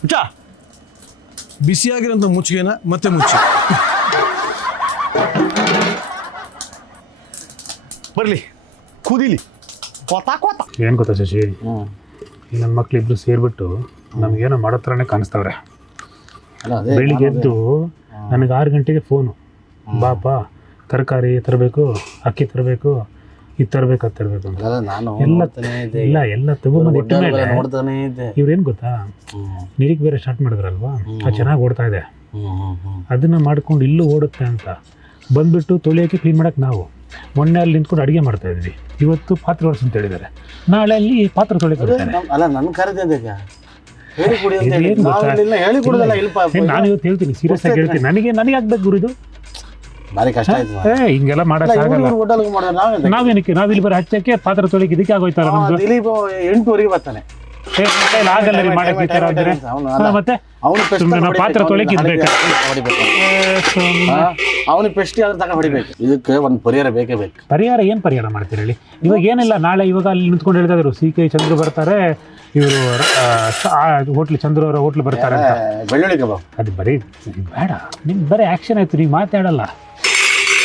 ಹುಚ್ಚ. ಬಿಸಿಯಾಗಿರೋಂಥ ಮುಚ್ಚಿಗೆನ ಮತ್ತೆ ಮುಚ್ಚಿ ಬರಲಿ, ಕುದೀಲಿ. ಏನು ಗೊತ್ತಾ ಶಶಿ, ಈ ನನ್ನ ಮಕ್ಳಿಬ್ರು ಸೇರಿಬಿಟ್ಟು ನಮಗೇನೋ ಮಾಡೋ ಥರನೇ ಕಾಣಿಸ್ತವ್ರೆ. ಬೆಳಿಗ್ಗೆ ಎದ್ದು ನನಗೆ 6 ಗಂಟೆಗೆ ಫೋನು, ಬಾಪ ತರಕಾರಿ ತರಬೇಕು, ಅಕ್ಕಿ ತರಬೇಕು, ಇದು ತರಬೇಕು, ಅದು ತರಬೇಕು ಅಂತ. ಎಲ್ಲ ತಗೊಂಬಂದು ಇಟ್ಟ ಮೇಲೆ ಇವ್ರೇನು ಗೊತ್ತಾ, ನಿರೀಕ್ ಬೇರೆ ಸ್ಟಾರ್ಟ್ ಮಾಡಿದ್ರಲ್ವಾ, ಅದು ಚೆನ್ನಾಗಿ ಓಡ್ತಾ ಇದೆ. ಅದನ್ನು ಮಾಡ್ಕೊಂಡು ಇಲ್ಲೂ ಓಡುತ್ತೆ ಅಂತ ಬಂದುಬಿಟ್ಟು ತೊಳಿಯೋಕ್ಕೆ ಕ್ಲೀನ್ ಮಾಡೋಕ್ಕೆ ನಾವು ಮೊನ್ನೆ ಅಲ್ಲಿ ನಿಂತ್ಕೊಂಡು ಅಡುಗೆ ಮಾಡ್ತಾ ಇದ್ವಿ. ಇವತ್ತು ಪಾತ್ರೆ ಒರೆಸು ಅಂತ ಹೇಳಿದ್ದಾರೆ, ನಾಳೆ ಅಲ್ಲಿ ಪಾತ್ರೆ ತೊಳಿತಾರೆ. ಅಲ್ಲ ನನ್ನ ಕರೆದಿದ್ದಾಗ ಹೇಳಿ ಕೊಡಿ ಅಂತ ಹೇಳಿ. ಇದೇನ್ ಗೊತ್ತಾ? ನಾವಿಲ್ಲ ಹೇಳಿ ಕೊಡೋದಲ್ಲ ಇಲ್ಪ ನಾನು ಇವತ್ತು ಹೇಳ್ತೀನಿ ಸೀರಿಯಸ್ ಆಗಿ ಹೇಳ್ತೀನಿ, ನನಗೆ ಆಗ್ಬೇಕು ಗುರು ಇದು. ಭಾರಿ ಕಷ್ಟ ಆಯ್ತು ಹಿಂಗೆಲ್ಲ ಮಾಡಕ್ಕಾಗಲ್ಲ. ಹೋಟೆಲ್ಗೆ ಮಾಡೋದು ನಾವೇ ನಾವೇನಕ್ಕೆ ನಾವಿಲ್ಲಿ ಬರೀ ಹಚ್ಚಕ್ಕೆ ಪಾತ್ರ ತೊಳಿಗೆ ಇದಕ್ಕೆ ಆಗೋಯ್ತಾರ ನಮ್ದು. ದಿಲೀಪ್ 8:00 ಬರ್ತಾನೆ. ಆಗಲ್ಲ ರೀ ಮಾಡಕ್ಕೆ ಈ ಥರ ಅಂದ್ರೆ. ಮತ್ತೆ ಸುಮ್ಮನೆ ಪಾತ್ರ ತೊಳಿಗೆ ಇದ್ಬೇಕು. ಅವನಿಗೆ ಪೆಸ್ಟಿ ಆದ್ರೆ ತಗೊಂಡು ಹೊಡಿಬೇಕು. ಇದಕ್ಕೆ ಒಂದು ಪರಿಹಾರ ಬೇಕೇ ಬೇಕು. ಪರಿಹಾರ ಏನು ಪರಿಹಾರ ಮಾಡ್ತೀರಿ ಹೇಳಿ? ಇವಾಗ ಏನಿಲ್ಲ, ನಾಳೆ ಇವಾಗ ಅಲ್ಲಿ ನಿಂತ್ಕೊಂಡು ಹೇಳ್ತಾ ಇದ್ರು CK ಚಂದ್ರು ಬರ್ತಾರೆ, ಇವರು ಹೋಟ್ಲ್ ಚಂದ್ರು ಅವರ ಹೋಟ್ಲ್ ಬರ್ತಾರೆ ಅಂತ. ಬೆಳ್ಳುಳ್ಳಿ ಕಬಾಬ್ ಅದು ಬರೀ ಬೇಡ, ನಿಮ್ಗೆ ಬರೀ ಆಕ್ಷನ್ ಆಯ್ತು, ನೀವು ಮಾತಾಡಲ್ಲ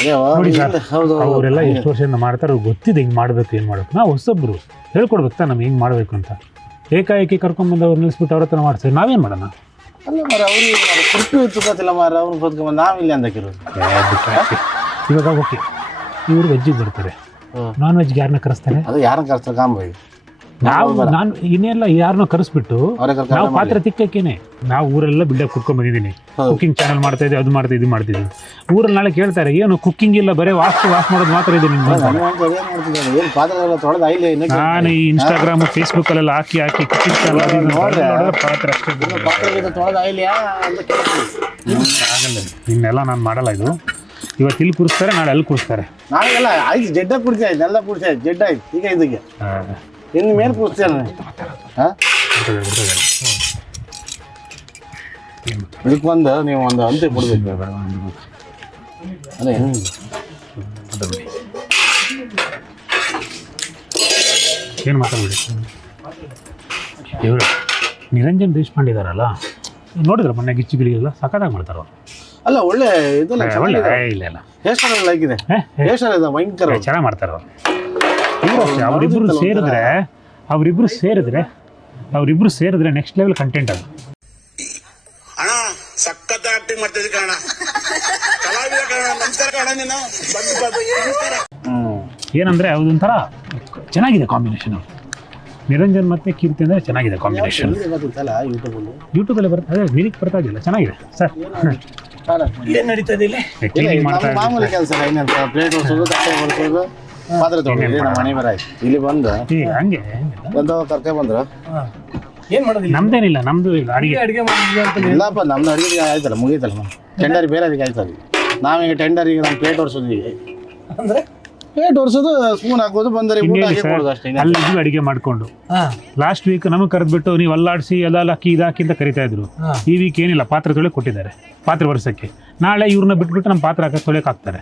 ನೋಡಿ ಸರ್. ಅವರೆಲ್ಲ ಎಷ್ಟು ವರ್ಷದಿಂದ ಮಾಡ್ತಾರೆ, ಅವ್ರಿಗೆ ಗೊತ್ತಿದೆ ಹಿಂಗೆ ಮಾಡ್ಬೇಕು, ಏನು ಮಾಡ್ಬೇಕು. ನಾವು ಹೊಸೊಬ್ರು ಹೇಳ್ಕೊಡ್ಬೇಕು ತಾನೆ ನಮ್ಗೆ ಹಿಂಗೆ ಮಾಡ್ಬೇಕು ಅಂತ. ಏಕಾಏಕಿ ಕರ್ಕೊಂಡ್ಬಂದು ಅವ್ರು ನಿಲ್ಲಿಸ್ಬಿಟ್ಟು ಅವ್ರ ಹತ್ರ ಮಾಡ್ತಾರೆ, ನಾವೇನು ಮಾಡೋಣ? ಅಲ್ಲ ಮರ ಅವ್ರಿಗೆ ಕುರ್ಪಿ ತುಪ್ಪತ್ತಿಲ್ಲ ಮಾರ ಅವ್ರನ್ನ ಬದುಕೊಂಬ ನಾವಿಲ್ಲ ಅಂದಕ್ಕಿರೋದು. ಇವಾಗ ಓಕೆ, ಇವರು ವೆಜ್ಜಿಗೆ ಬರ್ತಾರೆ, ನಾನ್ ವೆಜ್ಗೆ ಯಾರನ್ನ ಕರೆಸ್ತಾರೆ? ಅದು ಯಾರನ್ನ ಕರ್ಸ್ತಾರೆ ಕಾಂಬಾಯಿ. ನಾನು ಇನ್ನೆಲ್ಲ ಯಾರನ್ನೋ ಕರೆಸ್ಬಿಟ್ಟು ನಾವು ಪಾತ್ರ ತಿಕ್ಕಕ್ಕೇನೆ. ನಾವು ಊರೆಲ್ಲ ಬಿಲ್ಡಪ್ ಕುಟ್ಕೊಂಡ್ ಬಂದಿದ್ದೀನಿ, ಕುಕಿಂಗ್ ಚಾನಲ್ ಮಾಡ್ತಾ ಇದ್ದೆ, ಅದು ಮಾಡ್ತಾ ಇದು ಮಾಡ್ತಿದ್ವಿ. ಊರಲ್ಲಿ ನಾಳೆ ಕೇಳ್ತಾರೆ, ಏನು ಕುಕ್ಕಿಂಗ್ ಇಲ್ಲ, ಬರೀ ವಾಶ್ ಮಾಡೋದು ಮಾತ್ರ ಇದೆ ನಿಮ್ಗೆ. ನಾನು ಈ ಇನ್ಸ್ಟಾಗ್ರಾಮ್ ಫೇಸ್ಬುಕ್ ಅಲ್ಲೆಲ್ಲ ಹಾಕಿ ಕುಕಿಂಗ್ ಚಾನಲ್ ಪಾತ್ರ ಅಷ್ಟೇ. ಆಗಲ್ಲ, ಇನ್ನೆಲ್ಲ ನಾನು ಮಾಡಲ್ಲ. ಇದು ಇವತ್ತು ಇಲ್ಲಿ ಕೂರಿಸ್ತಾರೆ, ನಾಳೆ ಅಲ್ಲಿ ಕೂರಿಸ್ತಾರೆ. ನಾಳೆಲ್ಲ ಆಯ್ತು, ಜಡ್ಡ ಕುಡಿಸಿ ಆಯ್ತು, ಎಲ್ಲ ಕುಡಿಸಿ ಆಯ್ತು, ಜಡ್ಡ ಆಯ್ತು. ಈಗ ಇದಕ್ಕೆ ಇನ್ನು ಮೇಲೆ ಕೂರಿಸ್ತೇನೆ. ಇದಕ್ಕೆ ಒಂದು ನೀವು ಒಂದು ಅಂತೆ ಕೊಡ್ಬೇಕು. ಅದೇ ಏನು ಮಾತಾಡ್ಬಿಡಿ. ಇವರು ನಿರಂಜನ್ ದೇಶಪಾಂಡೆ ಇದಾರಲ್ಲ, ನೋಡಿದ್ರ ಮೊನ್ನೆ ಗಿಚ್ಚಿಗಳಿಗೆಲ್ಲ ಸಖತ್ತಾಗಿ ಮಾಡ್ತಾರ ಅವ್ರು. ಅಲ್ಲ ಒಳ್ಳೆ ಇದೆಲ್ಲ ಒಳ್ಳೆ ಇಲ್ಲ ಇಲ್ಲ ಹೇರ್ ಸ್ಟೈಲ್ ಲೈಕ್ ಇದೆ. ಹೇರ್ ಸ್ಟೈಲ್ ಇದೆ ಭಯಂಕರ ಚೆನ್ನಾಗಿ ಮಾಡ್ತಾರೆ ಅವ್ರು. ಇವರು ಅಷ್ಟೇ, ಅವರಿಬ್ರು ಸೇರಿದ್ರೆ ನೆಕ್ಸ್ಟ್ ಲೆವೆಲ್ ಕಂಟೆಂಟ್ ಅದು. ಅಣ್ಣ ಸಖತ್ ಆಕ್ಟಿಂಗ್ ಮಾಡ್ತಿದ್ದೆ ಕಣ, ಕಲಾವಿದ ಕಣ, ನಮಸ್ಕಾರ ಕಣ ನೀನು. ಏನಂದ್ರೆ ಅದೊಂಥರ ಚೆನ್ನಾಗಿದೆ ಕಾಂಬಿನೇಷನ್. ನಿರಂಜನ್ ಮತ್ತೆ ಕೀರ್ತಿ ಅಂದ್ರೆ ಚೆನ್ನಾಗಿದೆ ಕಾಂಬಿನೇಷನ್. ಯೂಟ್ಯೂಬಲ್ಲಿ ಬರ್ತಾ ಇದೆ, ಮಿನಿಕ್ ಬರ್ತಾ ಇದೆಯಲ್ಲ, ಚೆನ್ನಾಗಿದೆ ಸರ್. ಏನ್ ನಡೀತಾ ಇದೆ ಇಲ್ಲಿ? ಕ್ಲೀನಿಂಗ್ ಮಾಡ್ತಾ ಮಾಮೂಲಿ ಕೆಲಸ. ಏನಂತ ಪ್ಲೇಟ್ ಹೊಡ್ಸೋದು, ತಟ್ಟೆ ಹೊಡ್ಸೋದು, ಪಾತ್ರೆ ತೊಗೊಳ್ಳೋದು. ನಮ್ಮ ಮನೆ ಬರ ಆಯ್ತು, ಇಲ್ಲಿ ಬಂದು ಹಂಗೆ ಬಂದು ಕರ್ಕೆ ಬಂದ್ರು. ಏನ್ ಮಾಡೋದಿಲ್ಲ, ನಮ್ದೇನಿಲ್ಲ, ನಮ್ದು ಇಲ್ಲ ಅಡಿಗೆ ಇಲ್ಲಪ್ಪ, ನಮ್ದು ಅಡಿಗೆ ಆಯ್ತಲ್ಲ, ಮುಗೀತಲ್ಲ. ಟೆಂಡರ್ ಬೇರೆ ಅದಕ್ಕೆ ಆಯ್ತಲ್ಲ. ನಾವೀಗ ಟೆಂಡರಿಗೆ ನಮ್ಮ ಪ್ಲೇಟ್ ಹೊಡ್ಸೋದು. ಈಗ ಅಂದ್ರೆ ಪ್ಲೇಟ್ ಹೊಡ್ಸೋದು, ಸ್ಪೂನ್ ಹಾಕೋದು, ಬಂದರೆ ಅಷ್ಟೇ. ಅಲ್ಲಿ ಅಡಿಗೆ ಮಾಡ್ಕೊಂಡು ಲಾಸ್ಟ್ ವೀಕ್ ನಮಗೆ ಕರೆದ್ಬಿಟ್ಟು ನೀವು ಅಲ್ಲಾಡಿಸಿ ಎಲ್ಲ ಅಕ್ಕಿ ಇದಾಕಿ ಅಂತ ಕರಿತಾ ಇದ್ರು. ಈ ವೀಕ್ ಏನಿಲ್ಲ, ಪಾತ್ರೆ ತೊಳೆಗೆ ಕೊಟ್ಟಿದ್ದಾರೆ, ಪಾತ್ರೆ ವರ್ಷಕ್ಕೆ. ನಾಳೆ ಇವ್ರನ್ನ ಬಿಟ್ಬಿಟ್ಟು ನಮ್ಮ ಪಾತ್ರೆ ತೊಳೆಯಕ್ಕೆ ಹಾಕ್ತಾರೆ.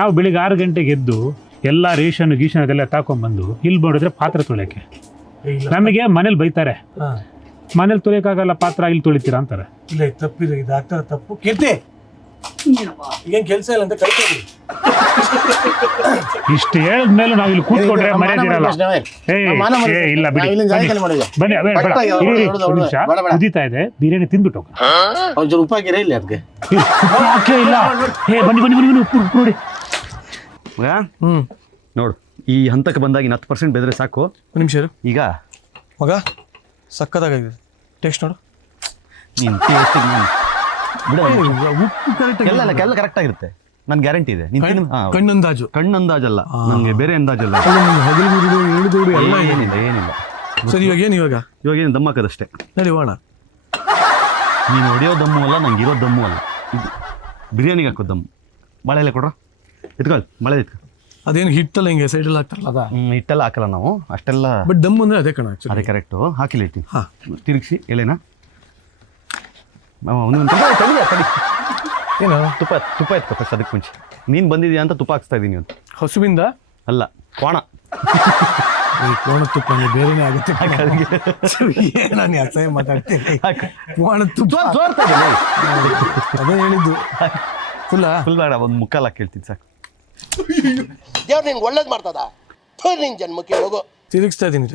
ನಾವು ಬೆಳಿಗ್ಗೆ 6 ಗಂಟೆಗೆ ಎದ್ದು ಎಲ್ಲ ರೇಷನ್ ಗೀಷನ್ ಅದೆಲ್ಲ ತಾಕೊಂಡ್ಬಂದು ಇಲ್ಲಿ ಮಾಡಿದ್ರೆ ಪಾತ್ರೆ ತೊಳೆಯಕ್ಕೆ. ನಮಗೆ ಮನೇಲಿ ಬೈತಾರೆ, ಮನೇಲಿ ತೊಳೆಯಕ್ಕಾಗಲ್ಲ ಪಾತ್ರ, ಇಲ್ಲಿ ತೊಳಿತೀರಾ ಅಂತಾರೆ. ಇಲ್ಲ, ತಪ್ಪಿದೆ, ಇದು ಆಗ್ತಾರ ತಪ್ಪು. ಕೀರ್ತಿ ಈಗೇನ್ ಕೆಲಸ ಇಲ್ಲ ಅಂತ ಕಳ್ಕೊಳ್ಳಿ. ಇಷ್ಟು ಹೇಳಿದ್ಮೇಲೆ ನಾವು ಇಲ್ಲಿ ಕೂತ್ಕೊಂಡ್ರೆ ಮರ್ಯಾದಿರಲ್ಲ. ಇಲ್ಲ ಬಿಡಿ, ಬನ್ನಿ. ಕುದೀತಾ ಇದೆ, ಬಿರಿಯಾನಿ ತಿಂದ್ಬಿಟ್ಟು ಒಂಚೂರು ಉಪ್ಪು ಹಾಕಿರ ಇಲ್ಲಿ ಅದಕ್ಕೆ. ಇಲ್ಲ, ಬನ್ನಿ ಉಪ್ಪು ನೋಡಿ. ನೋಡು, ಈ ಹಂತಕ್ಕೆ ಬಂದಾಗ 10% ಬೆದ್ರೆ ಸಾಕು. ಒಂದು ನಿಮಿಷ ಈಗ ಮಗ, ಸಕ್ಕತ್ತಾಗಿದೆ ಟೇಸ್ಟ್ ನೋಡು. ನೀನು ಟೇಸ್ಟಿಗೆ ಉಪ್ಪು ಕರೆಕ್ಟ್ ಎಲ್ಲ ಕರೆಕ್ಟ್ ಆಗಿರುತ್ತೆ, ನನ್ನ ಗ್ಯಾರಂಟಿ ಇದೆ. ಕಣ್ಣಂದಾಜಲ್ಲ, ನನಗೆ ಬೇರೆ ಅಂದಾಜಲ್ಲ. ಎಲ್ಲ ಏನಿಲ್ಲ. ಸರಿ, ಇವಾಗ ಏನು ದಮ್ ಹಾಕೋದಷ್ಟೇ. ನಡಿ ಹೋಣ. ನೀನು ಹೊಡೆಯೋ ದಮ್ಮು ಅಲ್ಲ, ನಂಗೆ ಇರೋ ದಮ್ಮು ಅಲ್ಲ. ಇದು ಬಿರಿಯಾನಿಗೆ ಹಾಕೋ ದಮ್ಮು. ಮಳೆ ಎಲ್ಲ ಕೊಡ್ರ, ಇಟ್ಕೊಳ್ಳಿ, ಮಳೆ ಇಟ್ಕೊ. ಅದೇನು ಹಿಟ್ಟಲ್ಲ, ಹಿಂಗೆ ಸೈಡಲ್ಲಿ ಹಾಕ್ತಾರಲ್ಲ ಅದ. ಹಿಟ್ಟೆಲ್ಲ ಹಾಕಲ್ಲ ನಾವು ಅಷ್ಟೆಲ್ಲ. ಬಟ್ ದಮ್ ಅಂದ್ರೆ ಅದೇ ಕಣ, ಅದೇ ಕರೆಕ್ಟು. ಹಾಕಿಲ್ಲ ಇಟ್ಟು ಹಾಂ, ತಿರುಗಿಸಿ ಎಲೆನಾ. ಏನು ತುಪ್ಪ ಎತ್ಕೊ ಫಸ್ಟ್. ಅದಕ್ಕೆ ಮುಂಚೆ ನೀನು ಬಂದಿದ್ಯಾ ಅಂತ ತುಪ್ಪ ಹಾಕ್ಸ್ತಾ ಇದ್ದೀನಿ. ಒಂದು ಹಸುವಿಂದ ಅಲ್ಲ, ಕೋಣ. ಕೋಣ ತುಪ್ಪ ಬೇರೆನೇ ಆಗುತ್ತೆ. ನಾನು ಅಸಹ್ಯ ಮಾತಾಡ್ತೀನಿ. ಕೋಣ ತುಪ್ಪ ಅದೇ ಹೇಳಿದ್ದು. ಫುಲ್ ಬೇಡ, ಒಂದು ಮುಕ್ಕಾಲು ಹಾಕಿ ಹೇಳ್ತೀನಿ ಸಾಕು. ದೇವ್ರು ನಿಂಗೆ ಒಳ್ಳೇದು ಮಾಡ್ತದ, ನಿನ್ ಜನ್ಮಕ್ಕೆ ಹೋಗೋ. ತಿರುಗಿಸ್ತಾ ಇದ್ದೀನಿ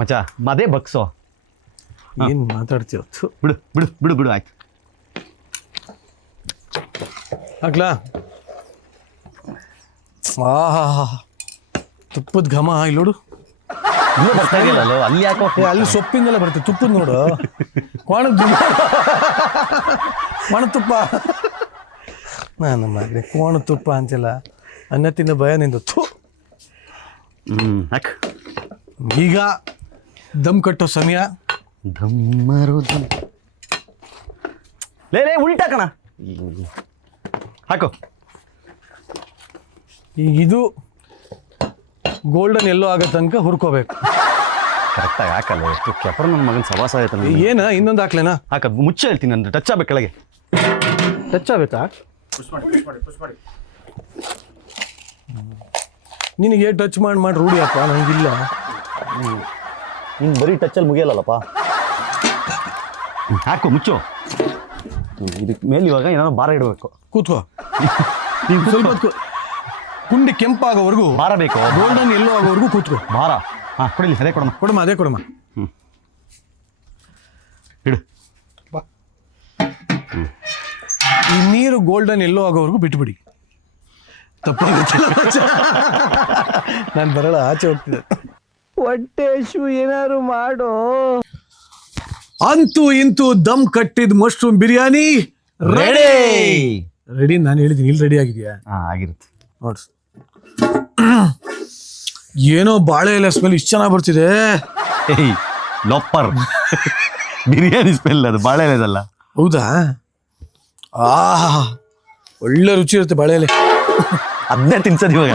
ಮಚ್ಚ, ಅದೇ ಬಗ್ಸೋ. ಏನು ಮಾತಾಡ್ತೀವ? ಬಿಡು ಆಯ್ತು. ಹಾಕ್ಲಾ? ಆಹಾ, ತುಪ್ಪದ ಘಮ ಇಲ್ಲಿ ನೋಡು. ಬರ್ತಾ ಇದೆಯಲ್ಲ ಅಲ್ಲಿ, ಯಾಕೋ ಅಲ್ಲಿ ಸೊಪ್ಪಿಂದೆಲ್ಲ ಬರುತ್ತೆ, ತುಪ್ಪದ ನೋಡು. ಕೋಣದ ತುಪ್ಪ. ನಾನು ಮಾಡಿ ಕೋಣ ತುಪ್ಪ ಅಂತಿಲ್ಲ, ಅನ್ನ ತಿನ್ನೋ ಭಯ ನಿಂದು. ಈಗ ದಮ್ ಕಟ್ಟೋ ಸಮಯ. ಧಮ್ಮರು ಧಮ್ ಲೇ ಉಲ್ಟಾ ಕಣ ಹಾಕು. ಈಗ ಇದು ಗೋಲ್ಡನ್ ಎಲ್ಲೋ ಆಗೋ ತನಕ ಹುರ್ಕೋಬೇಕು. ಕರೆಕ್ಟಾಗಿ ಹಾಕಲ್ಲ, ಎಷ್ಟು ಕೆಪರ್ ನನ್ನ ಮಗನ ಸವಾಸ ಆಯ್ತಲ್ಲ. ಏನ ಇನ್ನೊಂದು ಹಾಕ್ಲೇನಾ? ಹಾಕ ಮುಚ್ಚ ಹೇಳ್ತೀನಿ ಅಂದ್ರೆ ಟಚ್ ಆಗ್ಬೇಕು ಕೆಳಗೆ. ಟಚ್ ಆಗ್ಬೇಕಾ? ನಿನಗೆ ಟಚ್ ಮಾಡಿ ರೂಢಿಯಪ್ಪ, ನನಗಿಲ್ಲ. ನೀನು ಬರೀ ಟಚ್ಚಲ್ಲಿ ಮುಗಿಯಲ್ಲಪ್ಪ. ಹಾಕು ಮುಚ್ಚು. ಇದಕ್ಕೆ ಮೇಲೆ ಇವಾಗ ಏನಾದ್ರು ಭಾರ ಇಡಬೇಕು. ಕೂತ್ಕೋ. ನೀವು ಸ್ವಲ್ಪ ಹೊತ್ತು ಕುಂಡಿ ಕೆಂಪಾಗೋವರೆಗೂ ಭಾರ ಬೇಕು, ಗೋಲ್ಡನ್ ಎಲ್ಲೋ ಆಗೋವರೆಗೂ ಕೂತ್ಕೋ. ಭಾರ. ಹಾಂ ಕೊಡಿಲಿ, ಅದೇ ಕೊಡಮ್ಮ. ಕೊಡಮ್ಮ, ಅದೇ ಕೊಡಮ್ಮ. ಇಡು. ಈ ನೀರು ಗೋಲ್ಡನ್ ಎಲ್ಲೋ ಆಗೋವರೆಗೂ ಬಿಟ್ಬಿಡಿ. ತಪ್ಪಾಗುತ್ತೆ. ನಾನು ಬರಲ್ಲ, ಆಚೆ ಹೋಗ್ತಿದ್ದೆ. ಹೊಟ್ಟೆ ಶೂ ಏನಾದ್ರು ಮಾಡು. ಅಂತೂ ಇಂತೂ ದಮ್ ಕಟ್ಟಿದ ಮಶ್ರೂಮ್ ಬಿರಿಯಾನಿ ರೆಡಿ. ನಾನು ಹೇಳಿದ್ದೀನಿ, ಇಲ್ಲಿ ರೆಡಿ ಆಗಿದೆಯಾ? ಹಾಂ ಆಗಿರುತ್ತೆ ನೋಡ್ರಿ. ಏನೋ ಬಾಳೆ ಎಲೆ ಸ್ಮೆಲ್ ಇಷ್ಟು ಚೆನ್ನಾಗಿ ಬರ್ತಿದೆ. ಏಯ್ ಲೊಪ್ಪರ್ ಬಿರಿಯಾನಿ ಸ್ಮೆಲ್ ಅದು, ಬಾಳೆ ಎಲೆದಲ್ಲ. ಹೌದಾ? ಒಳ್ಳೆ ರುಚಿ ಇರುತ್ತೆ ಬಾಳೆ ಎಲೆ. ಅದನ್ನೇ ತಿನ್ಸೋದು ಇವಾಗ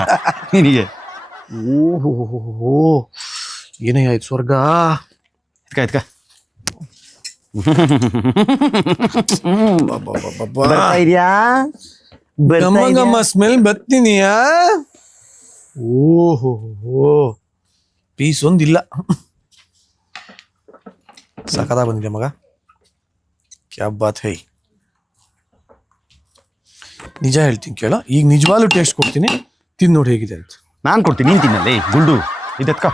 ನಿನಗೆ. ಓಹೋ, ಏನೇ ಆಯ್ತು ಸ್ವರ್ಗ. ಇದ್ಕ ಗಮ್ಮ ಸ್ಮೆಲ್ ಬರ್ತೀನಿಯಾ? ಓಹೋ, ಪೀಸ್ ಒಂದಿಲ್ಲ. ಸಕದ ಬಂದಿದೆ ಮಗ, ಕ್ಯಾ ಬಾತ್ ಹೈ. ನಿಜ ಹೇಳ್ತೀನಿ ಕೇಳೋ, ಈಗ ನಿಜವಾಗ್ಲೂ ಟೇಸ್ಟ್ ಕೊಡ್ತೀನಿ, ತಿಂದು ನೋಡಿ ಹೇಗಿದೆ ಅಂತ. ನಾನು ಕೊಡ್ತೀನಿ, ನೀನು ತಿನ್ನಲ್ಲೇ ಗುಲ್ಡು. ಇದೆತ್ಕ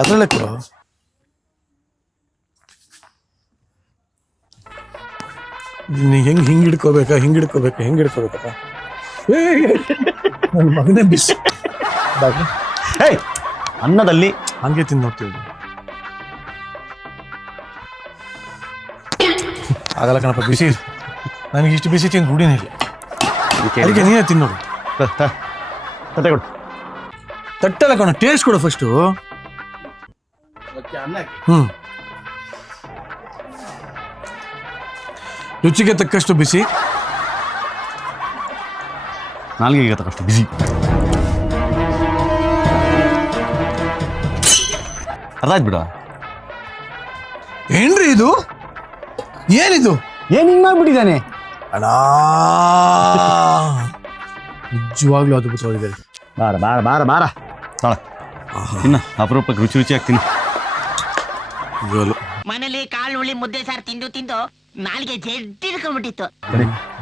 ಅದರಲ್ಲೇ ಕೊಡು. ಹಿಂಗೆ ಹಿಡ್ಕೋಬೇಕಪ್ಪ. ನನ್ನ ಮಗನೇ ಬಿಸಿ. ಏಯ್ ಅನ್ನದಲ್ಲಿ ಹಂಗೆ ತಿಂದು ನೋಡ್ತೀವಿ. ಆಗಲ್ಲ ಕಣಪ್ಪ, ಬಿಸಿ. ನನಗೆ ಇಷ್ಟು ಬಿಸಿ ತಿಂದು ರೂಢಿನೇ ಇಲ್ಲ, ಅದಕ್ಕೆ ನೀನೇ ತಿನ್ನೋದು. ತಟ್ಟೆ ಕೊಡು. ತಟ್ಟೆಲ್ಲ ಕಣ, ಟೇಸ್ಟ್ ಕೊಡು ಫಸ್ಟು. ರುಚಿಗೆ ತಕ್ಕಷ್ಟು ಬಿಸಿ, ನಾಲ್ಗೆಗೆ ತಕ್ಕಷ್ಟು ಬಿಸಿ. ಅರ್ಧ ಆಯ್ತು ಬಿಡ. ಏನ್ರಿ ಇದು? ಏನಿದು? ಏನ್ ಹಿಂಗ್ ಮಾಡ್ಬಿಟ್ಟಿದ್ದಾನೆ ಅಣ್ಣ? ನಿಜವಾಗ್ಲೂ ಅದ್ಭುತವಾಗಿದೆ. ಬಾರ ಬಾರ ಬಾರ ಬಾರ ತಾಳ ಇನ್ನ ಅಪರೂಪಕ್ಕೆ ರುಚಿ ರುಚಿ ಆಗ್ತೀನಿ. ಮನೇಲಿ ಕಾಳು ಹುಳಿ ಮುದ್ದೆ ಸಾರು ತಿಂದು ತಿಂದು ನಾಲ್ಗೆ ಜಡ್ಡಿಡ್ಕೊಂಡ್ಬಿಟ್ಟಿತ್ತು.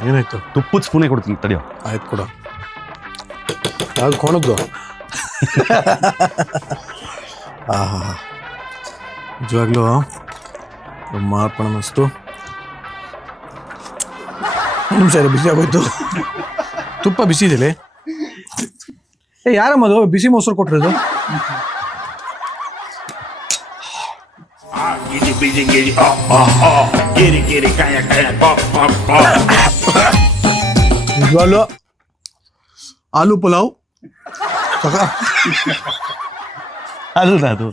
ಏನಾಯ್ತು? ತುಪ್ಪದ ಸ್ಪೂನೇ ಕೊಡ್ತೀನಿ, ತಡಿಯೋ. ಆಯ್ತು ಕೊಡ. ಯಾವ್ದು ಕೊಣದ್ದು? ನಿಜವಾಗ್ಲೂ ಮಾಡ್ಪಣ ಮಸ್ತು. ನಿಮಿಷ ಬಿಸಿ ಆಗೋಯ್ತು. ತುಪ್ಪ ಬಿಸಿ ಇದೆಯಲ್ಲ. ಯಾರಮ್ಮದು ಬಿಸಿ ಮೊಸರು ಕೊಟ್ಟಿರೋದು? ನಿಜವಾಗ್ಲೂ ಆಲೂ ಪಲಾವ್ ಅಲ್ಲ ಅದು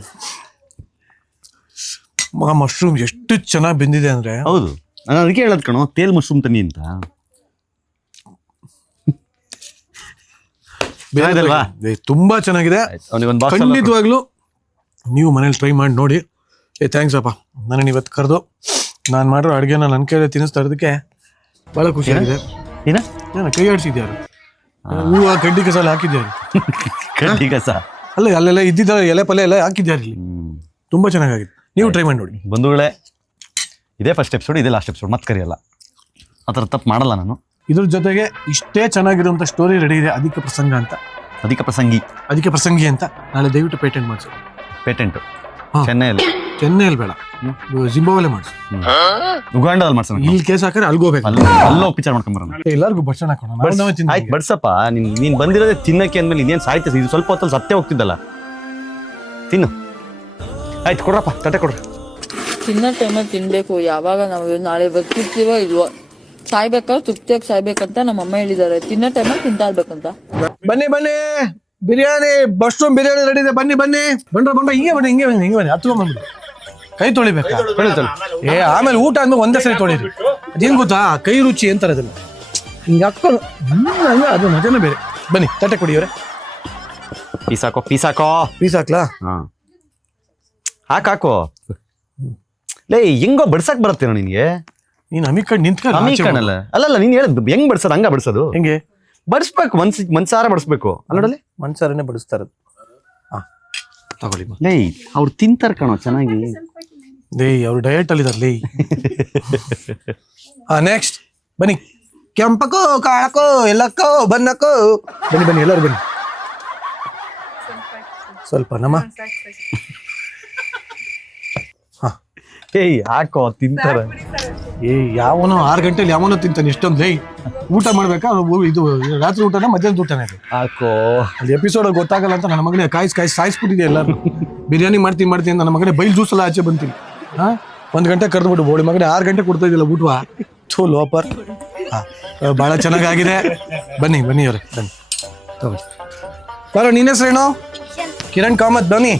ಮಶ್ರೂಮ್ ಎಷ್ಟು ಚೆನ್ನಾಗಿ ಬೆಂದಿದೆ ಅಂದ್ರೆ. ಹೌದು, ನಾನು ಅದಕ್ಕೆ ಹೇಳೋದು ಕಣೋ, ತೇಲ್ ಮಶ್ರೂಮ್ ತನ್ನಿ ಅಂತ. ತುಂಬಾ ಚೆನ್ನಾಗಿದೆ. ಅವನಿಗೊಂದು ಬಾಕ್ಸ್ ಖಂಡಿತವಾಗ್ಲೂ ನೀವು ಮನೇಲಿ ಟ್ರೈ ಮಾಡಿ ನೋಡಿ. ಥ್ಯಾಂಕ್ಸ್ ಅಪ್ಪ, ನನಗೆ ಇವತ್ತು ಕರೆದು ನಾನು ಮಾಡಿರೋ ಅಡುಗೆನ ನನ್ನ ಕೈಯಲ್ಲಿ ತಿನ್ನಿಸ್ತಾ ಇರೋದಕ್ಕೆ ಭಾಳ ಖುಷಿಯಾಗಿದೆ. ಏನ ಕೈ ಆಡಿಸಿದ್ಯಾರು? ಹೂವು ಕಡ್ಡಿ ಕಸ ಎಲ್ಲ ಹಾಕಿದ್ಯಾರು? ಕಡ್ಡಿ ಕಸ ಅಲ್ಲ, ಅಲ್ಲೆಲ್ಲ ಇದ್ದಿದ್ದ ಎಲೆ ಪಲ್ಯ ಎಲ್ಲ ಹಾಕಿದ್ಯಾರು ಇಲ್ಲಿ. ತುಂಬ ಚೆನ್ನಾಗಿದೆ, ನೀವು ಟ್ರೈ ಮಾಡಿ ನೋಡಿ. ಬಂಧುಗಳೇ, ಇದೇ ಫಸ್ಟ್ ಎಪಿಸೋಡ್, ಇದೇ ಲಾಸ್ಟ್ ಎಪಿಸೋಡ್, ಮತ್ತೆ ಕರೆಯಲ್ಲ. ಆ ಥರ ತಪ್ಪು ಮಾಡಲ್ಲ ನಾನು. ಇದ್ರ ಜೊತೆಗೆ ಇಷ್ಟೇ ಚೆನ್ನಾಗಿರುವಂಥ ಸ್ಟೋರಿ ರೆಡಿ ಇದೆ, ಅದಕ್ಕೆ ಪ್ರಸಂಗಿ ಅಂತ. ನಾಳೆ ದಯವಿಟ್ಟು ಪೇಟೆಂಟ್ ಮಾಡಿಸಿ. ಪೇಟೆಂಟು ಚೆನ್ನೈಯಲ್ಲಿ ಬೇಡ, ಜಿಂಬಾಬ್ವೆಲೇ ಮಾಡಿಸಿ. ಉಗಾಂಡದಲ್ಲಿ ಮಾಡ್ಸೋಣ. ಇಲ್ಲಿ ಕೇಸ್ ಹಾಕಿದ್ರೆ ಅಲ್ಗೋಬೇಕು, ಅಲ್ಲೋಗಿ ಪಿಕ್ಚರ್ ಮಾಡ್ಕೊಂಬರೋಣ. ಎಲ್ಲರಿಗೂ ಬಡ್ಸೋಣ ಹಾಕೋಣ. ಆಯ್ತು ಬಡ್ಸಪ್ಪ. ನೀನ್ ಬಂದಿರೋದೇ ತಿನ್ನಕ್ಕೆ ಅಂದ್ಮೇಲೆ ಇನ್ನೇನು ಸಾಯ್ತದೆ. ಇದು ಸ್ವಲ್ಪ ಹೊತ್ತಲ್ಲಿ ಸತ್ಯ ಹೋಗ್ತಿದ್ದಲ್ಲ. ತಿನ್ನು. ಆಯ್ತು ಕೊಡ್ರಪ್ಪ, ತಟ್ಟೆ ಕೊಡ್ರಿ. ತಿನ್ನೋ ಟೈಮಲ್ಲಿ ತಿನ್ಬೇಕು. ಯಾವಾಗ ನಾವು ನಾಳೆ ಬದುಕಿರ್ತೀವೋ ಇಲ್ವೋ, ಸಾಯ್ಬೇಕಾದ್ರೆ ತೃಪ್ತಿಯಾಗಿ ಸಾಯ್ಬೇಕಂತ ನಮ್ಮ ಅಮ್ಮ ಹೇಳಿದ್ದಾರೆ. ತಿನ್ನೋ ಟೈಮಲ್ಲಿ ತಿಂತಾ ಇರ್ಬೇಕಂತ. ಬನ್ನಿ ಬಿರಿಯಾನಿ, ಮಶ್ರೂಮ್ ಬಿರಿಯಾನಿ ರೆಡಿ ಇದೆ. ಬನ್ನಿ ಬನ್ರ ಹಿಂಗೆ ಬನ್ನಿ ಹತ್ಕೊಂಡ್ ಬಂದ್ಬಿಡಿ. ಕೈ ತೊಳಿಬೇಕಾ? ಏ ಆಮೇಲೆ ಊಟ ಆದ್ಮೇಲೆ ಒಂದೇ ಸರಿ ತೊಳಿರಿ. ಅದೇನ್ ಗೊತ್ತಾ, ಕೈ ರುಚಿ ಅಂತಾರೆ ಅದನ್ನ. ಹಿಂಗೆ ಹಾಕೊಂಡು ಅದು ಮಜಾನೇ ಬೇರೆ. ಬನ್ನಿ ತಟ್ಟೆ ಕೊಡಿಯವ್ರೆ. ಪೀಸ್ ಹಾಕೋ ಪೀಸ್ ಹಾಕ್ಲಾ? ಹಾಕು ಲೇ ಹೆಂಗೋ ಬಡ್ಸಕ್ ಬರುತ್ತೇನೋ ನಿನ್ಗೆ? ನೀನ್ ಅಮಿಕಂಡ್ ಅಲ್ಲ ಅಲ್ಲಲ್ಲ ನೀನ್ ಹೇಳಿದ್ ಹೆಂಗ್ ಬಡ್ಸೋದು ಹಂಗ ಬಡ್ಸೋದು? ಹೆಂಗೆ ಬಡಿಸ್ಬೇಕು, ಮನ್ಸಾರ ಬಡಿಸ್ಬೇಕು. ಅಲ್ಲೋಡಲ್ಲಿ ಮನ್ಸಾರನೇ ಬಡಿಸ್ತಾ ಇರೋದು. ತಗೊಳ್ಳಿ. ಲೇ ಅವ್ರು ತಿಂತಾರ ಕಣೋ ಚೆನ್ನಾಗಿ. ಲೇ ಅವ್ರು ಡಯಟ್ ಅಲ್ಲಿ ಇದಾರೆ ಲೇ. ನೆಕ್ಸ್ಟ್ ಬನ್ನಿ. ಕೆಂಪಕ್ಕೋ ಕಾಳಕ್ಕೋ ಎಲ್ಲಕ್ಕೋ ಬನ್ನಕ್ಕೋ ಬನ್ನಿ ಎಲ್ಲರೂ ಬನ್ನಿ. ಸ್ವಲ್ಪ ನಮ್ಮ ಏಯ್ ಹಾಕೋ ತಿಂತಾರೆ. ಯಾವನೋ 6 ಗಂಟೆಲಿ ಯಾವನೋ ತಿಂತಾನೆ ಇಷ್ಟೊಂದು. ಲೈ ಊಟ ಮಾಡ್ಬೇಕಾ? ಇದು ರಾತ್ರಿ ಊಟನೇ ಮಧ್ಯಾಹ್ನದ ಊಟನೇ ಅದು. ಹಾಕೋ ಅಲ್ಲಿ ಎಪಿಸೋಡ್ ಗೊತ್ತಾಗಲ್ಲ ಅಂತ ನನ್ನ ಮಗನೇ ಕಾಯಿಸಿ ಸಾಯಿಸ್ಬಿಟ್ಟಿದೆ ಎಲ್ಲರೂ. ಬಿರಿಯಾನಿ ಮಾಡ್ತೀನಿ ಅಂತ ನನ್ನ ಮಗನೇ ಬೈಲ್ ಜ್ಯೂಸ್ ಎಲ್ಲ ಆಚೆ ಬಂತೀನಿ. 1 ಗಂಟೆ ಕರೆದ್ಬಿಟ್ಟು ಬೋಳಿ ಮಗನೇ 6 ಗಂಟೆ ಕೊಡ್ತಾ ಇದ್ದಿಲ್ಲ ಊಟವಾ. ಥೂ ಲೋಪರ್. ಭಾಳ ಚೆನ್ನಾಗಾಗಿದೆ. ಬನ್ನಿ ಅವ್ರೆ ಬನ್ನಿ ತಗೊಳ್ಳಿ. ಬರೋ ನಿನ್ನ ಹೆಸರೇನು? ಕಿರಣ್ ಕಾಮತ್. ಬನ್ನಿ.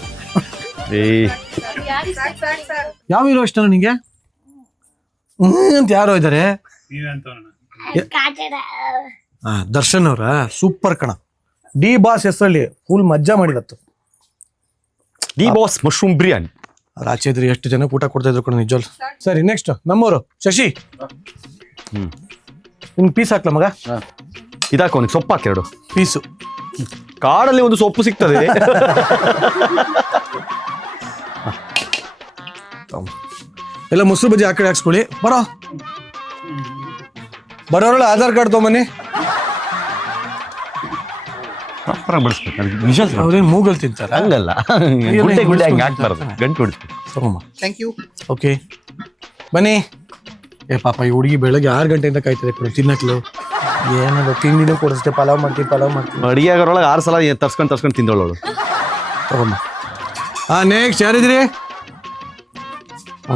ಯಾವ ಹೀರೋ ಇಷ್ಟ ನಿಂಗೆ? ಅಂತ ಯಾರೋ ಇದ್ದಾರೆ? ದರ್ಶನ್ ಅವ್ರ ಸೂಪರ್ ಕಣ. ಡಿ ಬಾಸ್ ಹೆಸರಲ್ಲಿ ಫುಲ್ ಮಜ್ಜಾ ಮಾಡಿದತ್ತು. D boss mushroom biryani. ಅವ್ರು ಆಚೆ ಇದ್ರೆ ಎಷ್ಟು ಜನ ಊಟ ಕೊಡ್ತಾ ಇದ್ರು ಕಣ ನಿಜವಲ್. ಸರಿ ನೆಕ್ಸ್ಟ್ ನಮ್ಮವರು ಶಶಿ. ನಿನ್ ಪೀಸ್ ಹಾಕ್ಲ ಮಗ? ಇದಾಕ ಅವನಿಗೆ ಸೊಪ್ಪು ಹಾಕಿ 2 ಪೀಸು. ಕಾಡಲ್ಲಿ ಒಂದು ಸೊಪ್ಪು ಸಿಗ್ತದೆ. ಎಲ್ಲ ಮೊಸರು ಬಜ್ಜಿ ಆ ಕಡೆ ಹಾಕ್ಸ್ಕೊಳ್ಳಿ. ಬರೋರಲ್ಲ ಆಧಾರ್ ಕಾರ್ಡ್ ತೊಗೊಂಬನ್ನಿ. ಅವ್ರೇನು ಮೂಗಲ್ ತಿಂತಾರ? ಹಂಗಲ್ಲ, ಗುಡ್ಡೆ ಹಂಗೆ ಹಾಕ್ಬಾರ್ದು, ಗಂಟು ಹೊಡಿಸ್ಬೇಕು. Thank you. ಓಕೆ ಬನ್ನಿ. ಪಾಪ ಈ ಹುಡುಗಿ ಬೆಳಗ್ಗೆ 6 ಗಂಟೆಯಿಂದ ಕಾಯ್ತದೆ ಕೊಡು ತಿನ್ನಕ್ಲು. ಏನದು ತಿಂಡಿನೂ ಕೊಡಿಸ್ತೆ. ಪಲಾವ್ ಮಾಡ್ತೀನಿ. ಅಡಿಗೆ ಆಗೋರೊಳಗೆ 6 ಸಲ ತರ್ಸ್ಕೊಂಡು ತಿಂದೋಳು. ತಗೊಂಬ. ನೆಕ್ಸ್ಟ್ ಯಾರಿದ್ರಿ?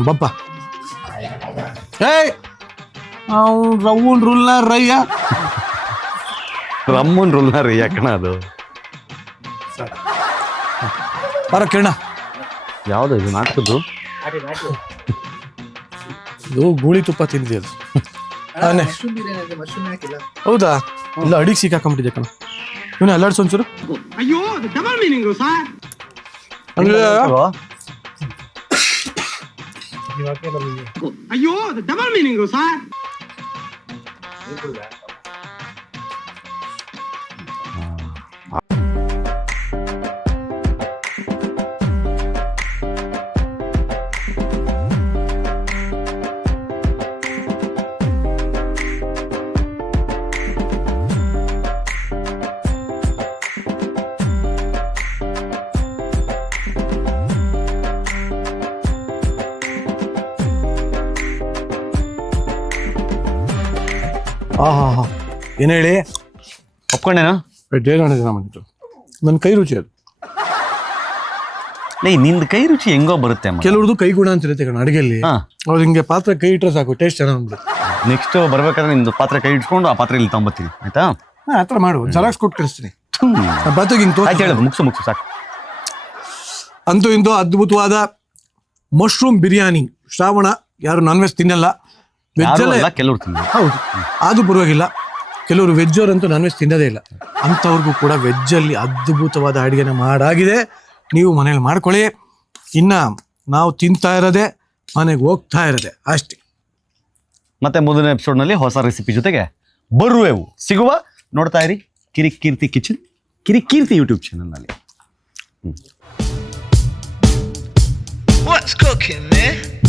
ಬಪ್ಪ. ರೌನ್ ರೂಲ್ನ ರಯ್ಯ. ರಮ್ಮನ್ ರೂಲ್ನ ರಯ್ಯ ಕಣ ಅದು. ಬರ ಕಿರಣ. ಯಾವ್ದು ಇದು ನಾಟಕದ್ದು? ಇದು ಗೂಳಿ ತುಪ್ಪ ತಿಂದಿದೆ ಅದು. ಹೌದಾ? ಇಲ್ಲ ಅಡಿಗೆ ಸಿಕ್ಕಾಕೊಂಡ್ಬಿಟ್ಟಿದೆ ಕಣ. ಇವನು ಅಲ್ಲಾಡ್ಸು ಒಂಚೂರು. ಅಯ್ಯೋ ಡಬಲ್ ಮೀನಿಂಗ್ ಸರ್. ಅಯ್ಯೋ ಡಬಲ್ ಮೀನಿಂಗ್ ಸರ್. ಏನ್ ಹೇಳಿ? ಒಪ್ಕೊಂಡೇನಾ? ನನ್ನ ಕೈ ರುಚಿ ಅದು. ನಿಂದ ಕೈ ರುಚಿ ಹೆಂಗೋ ಬರುತ್ತೆ. ಕೆಲವ್ರದ್ದು ಕೈ ಗುಣ ಅಂತ ಇರುತ್ತೆ ಕಣ ಅಡಿಗೆಯಲ್ಲಿ. ಅವ್ರು ಹಿಂಗೆ ಪಾತ್ರೆ ಕೈ ಇಟ್ಟರೆ ಸಾಕು, ಟೇಸ್ಟ್ ಚೆನ್ನಾಗಿ. ನೆಕ್ಸ್ಟ್ ಬರ್ಬೇಕಾದ್ರೆ ನಿಂದು ಪಾತ್ರೆ ಕೈ ಇಟ್ಕೊಂಡು ಆ ಪಾತ್ರೆ ಇಲ್ಲಿ ತಗೊಂಬತ್ತೀನಿ ಆಯ್ತಾ? ಆ ಥರ ಮಾಡು. ಜೆರಾಕ್ಸ್ ಕೊಟ್ಟು ಕಳಿಸ್ತೀನಿ. ಪಾತ್ರೆಗೆ ಹಿಂಗೆ ಮುಗಿಸು ಸಾಕು. ಅಂತೂ ಇಂತೂ ಅದ್ಭುತವಾದ ಮಶ್ರೂಮ್ ಬಿರಿಯಾನಿ. ಶ್ರಾವಣ ಯಾರು ನಾನ್ ವೆಜ್ ತಿನ್ನಲ್ಲ, ವೆಜ್ಜಲ್ಲೇ. ಕೆಲವ್ರು ತಿನ್ನಲ್ಲ. ಹೌದು, ಅದು ಪರವಾಗಿಲ್ಲ. ಕೆಲವರು ವೆಜ್ ಅವರಂತೂ ನಾನ್ ವೆಜ್ ತಿನ್ನೋದೇ ಇಲ್ಲ. ಅಂಥವ್ರಿಗೂ ಕೂಡ ವೆಜ್ಜಲ್ಲಿ ಅದ್ಭುತವಾದ ಅಡುಗೆನ ಮಾಡಾಗಿದೆ. ನೀವು ಮನೇಲಿ ಮಾಡ್ಕೊಳ್ಳಿ. ಇನ್ನು ನಾವು ತಿಂತಾ ಇರೋದೆ, ಮನೆಗೆ ಹೋಗ್ತಾ ಇರೋದೆ ಅಷ್ಟೇ. ಮತ್ತೆ ಮುಂದಿನ ಎಪಿಸೋಡ್ನಲ್ಲಿ ಹೊಸ ರೆಸಿಪಿ ಜೊತೆಗೆ ಬರುವೆವು. ಸಿಗುವ. ನೋಡ್ತಾ ಇರಿ ಕಿರಿಕೀರ್ತಿ ಕಿಚನ್, ಕಿರಿಕೀರ್ತಿ ಯೂಟ್ಯೂಬ್ ಚಾನಲ್ನಲ್ಲಿ. What's cooking, man?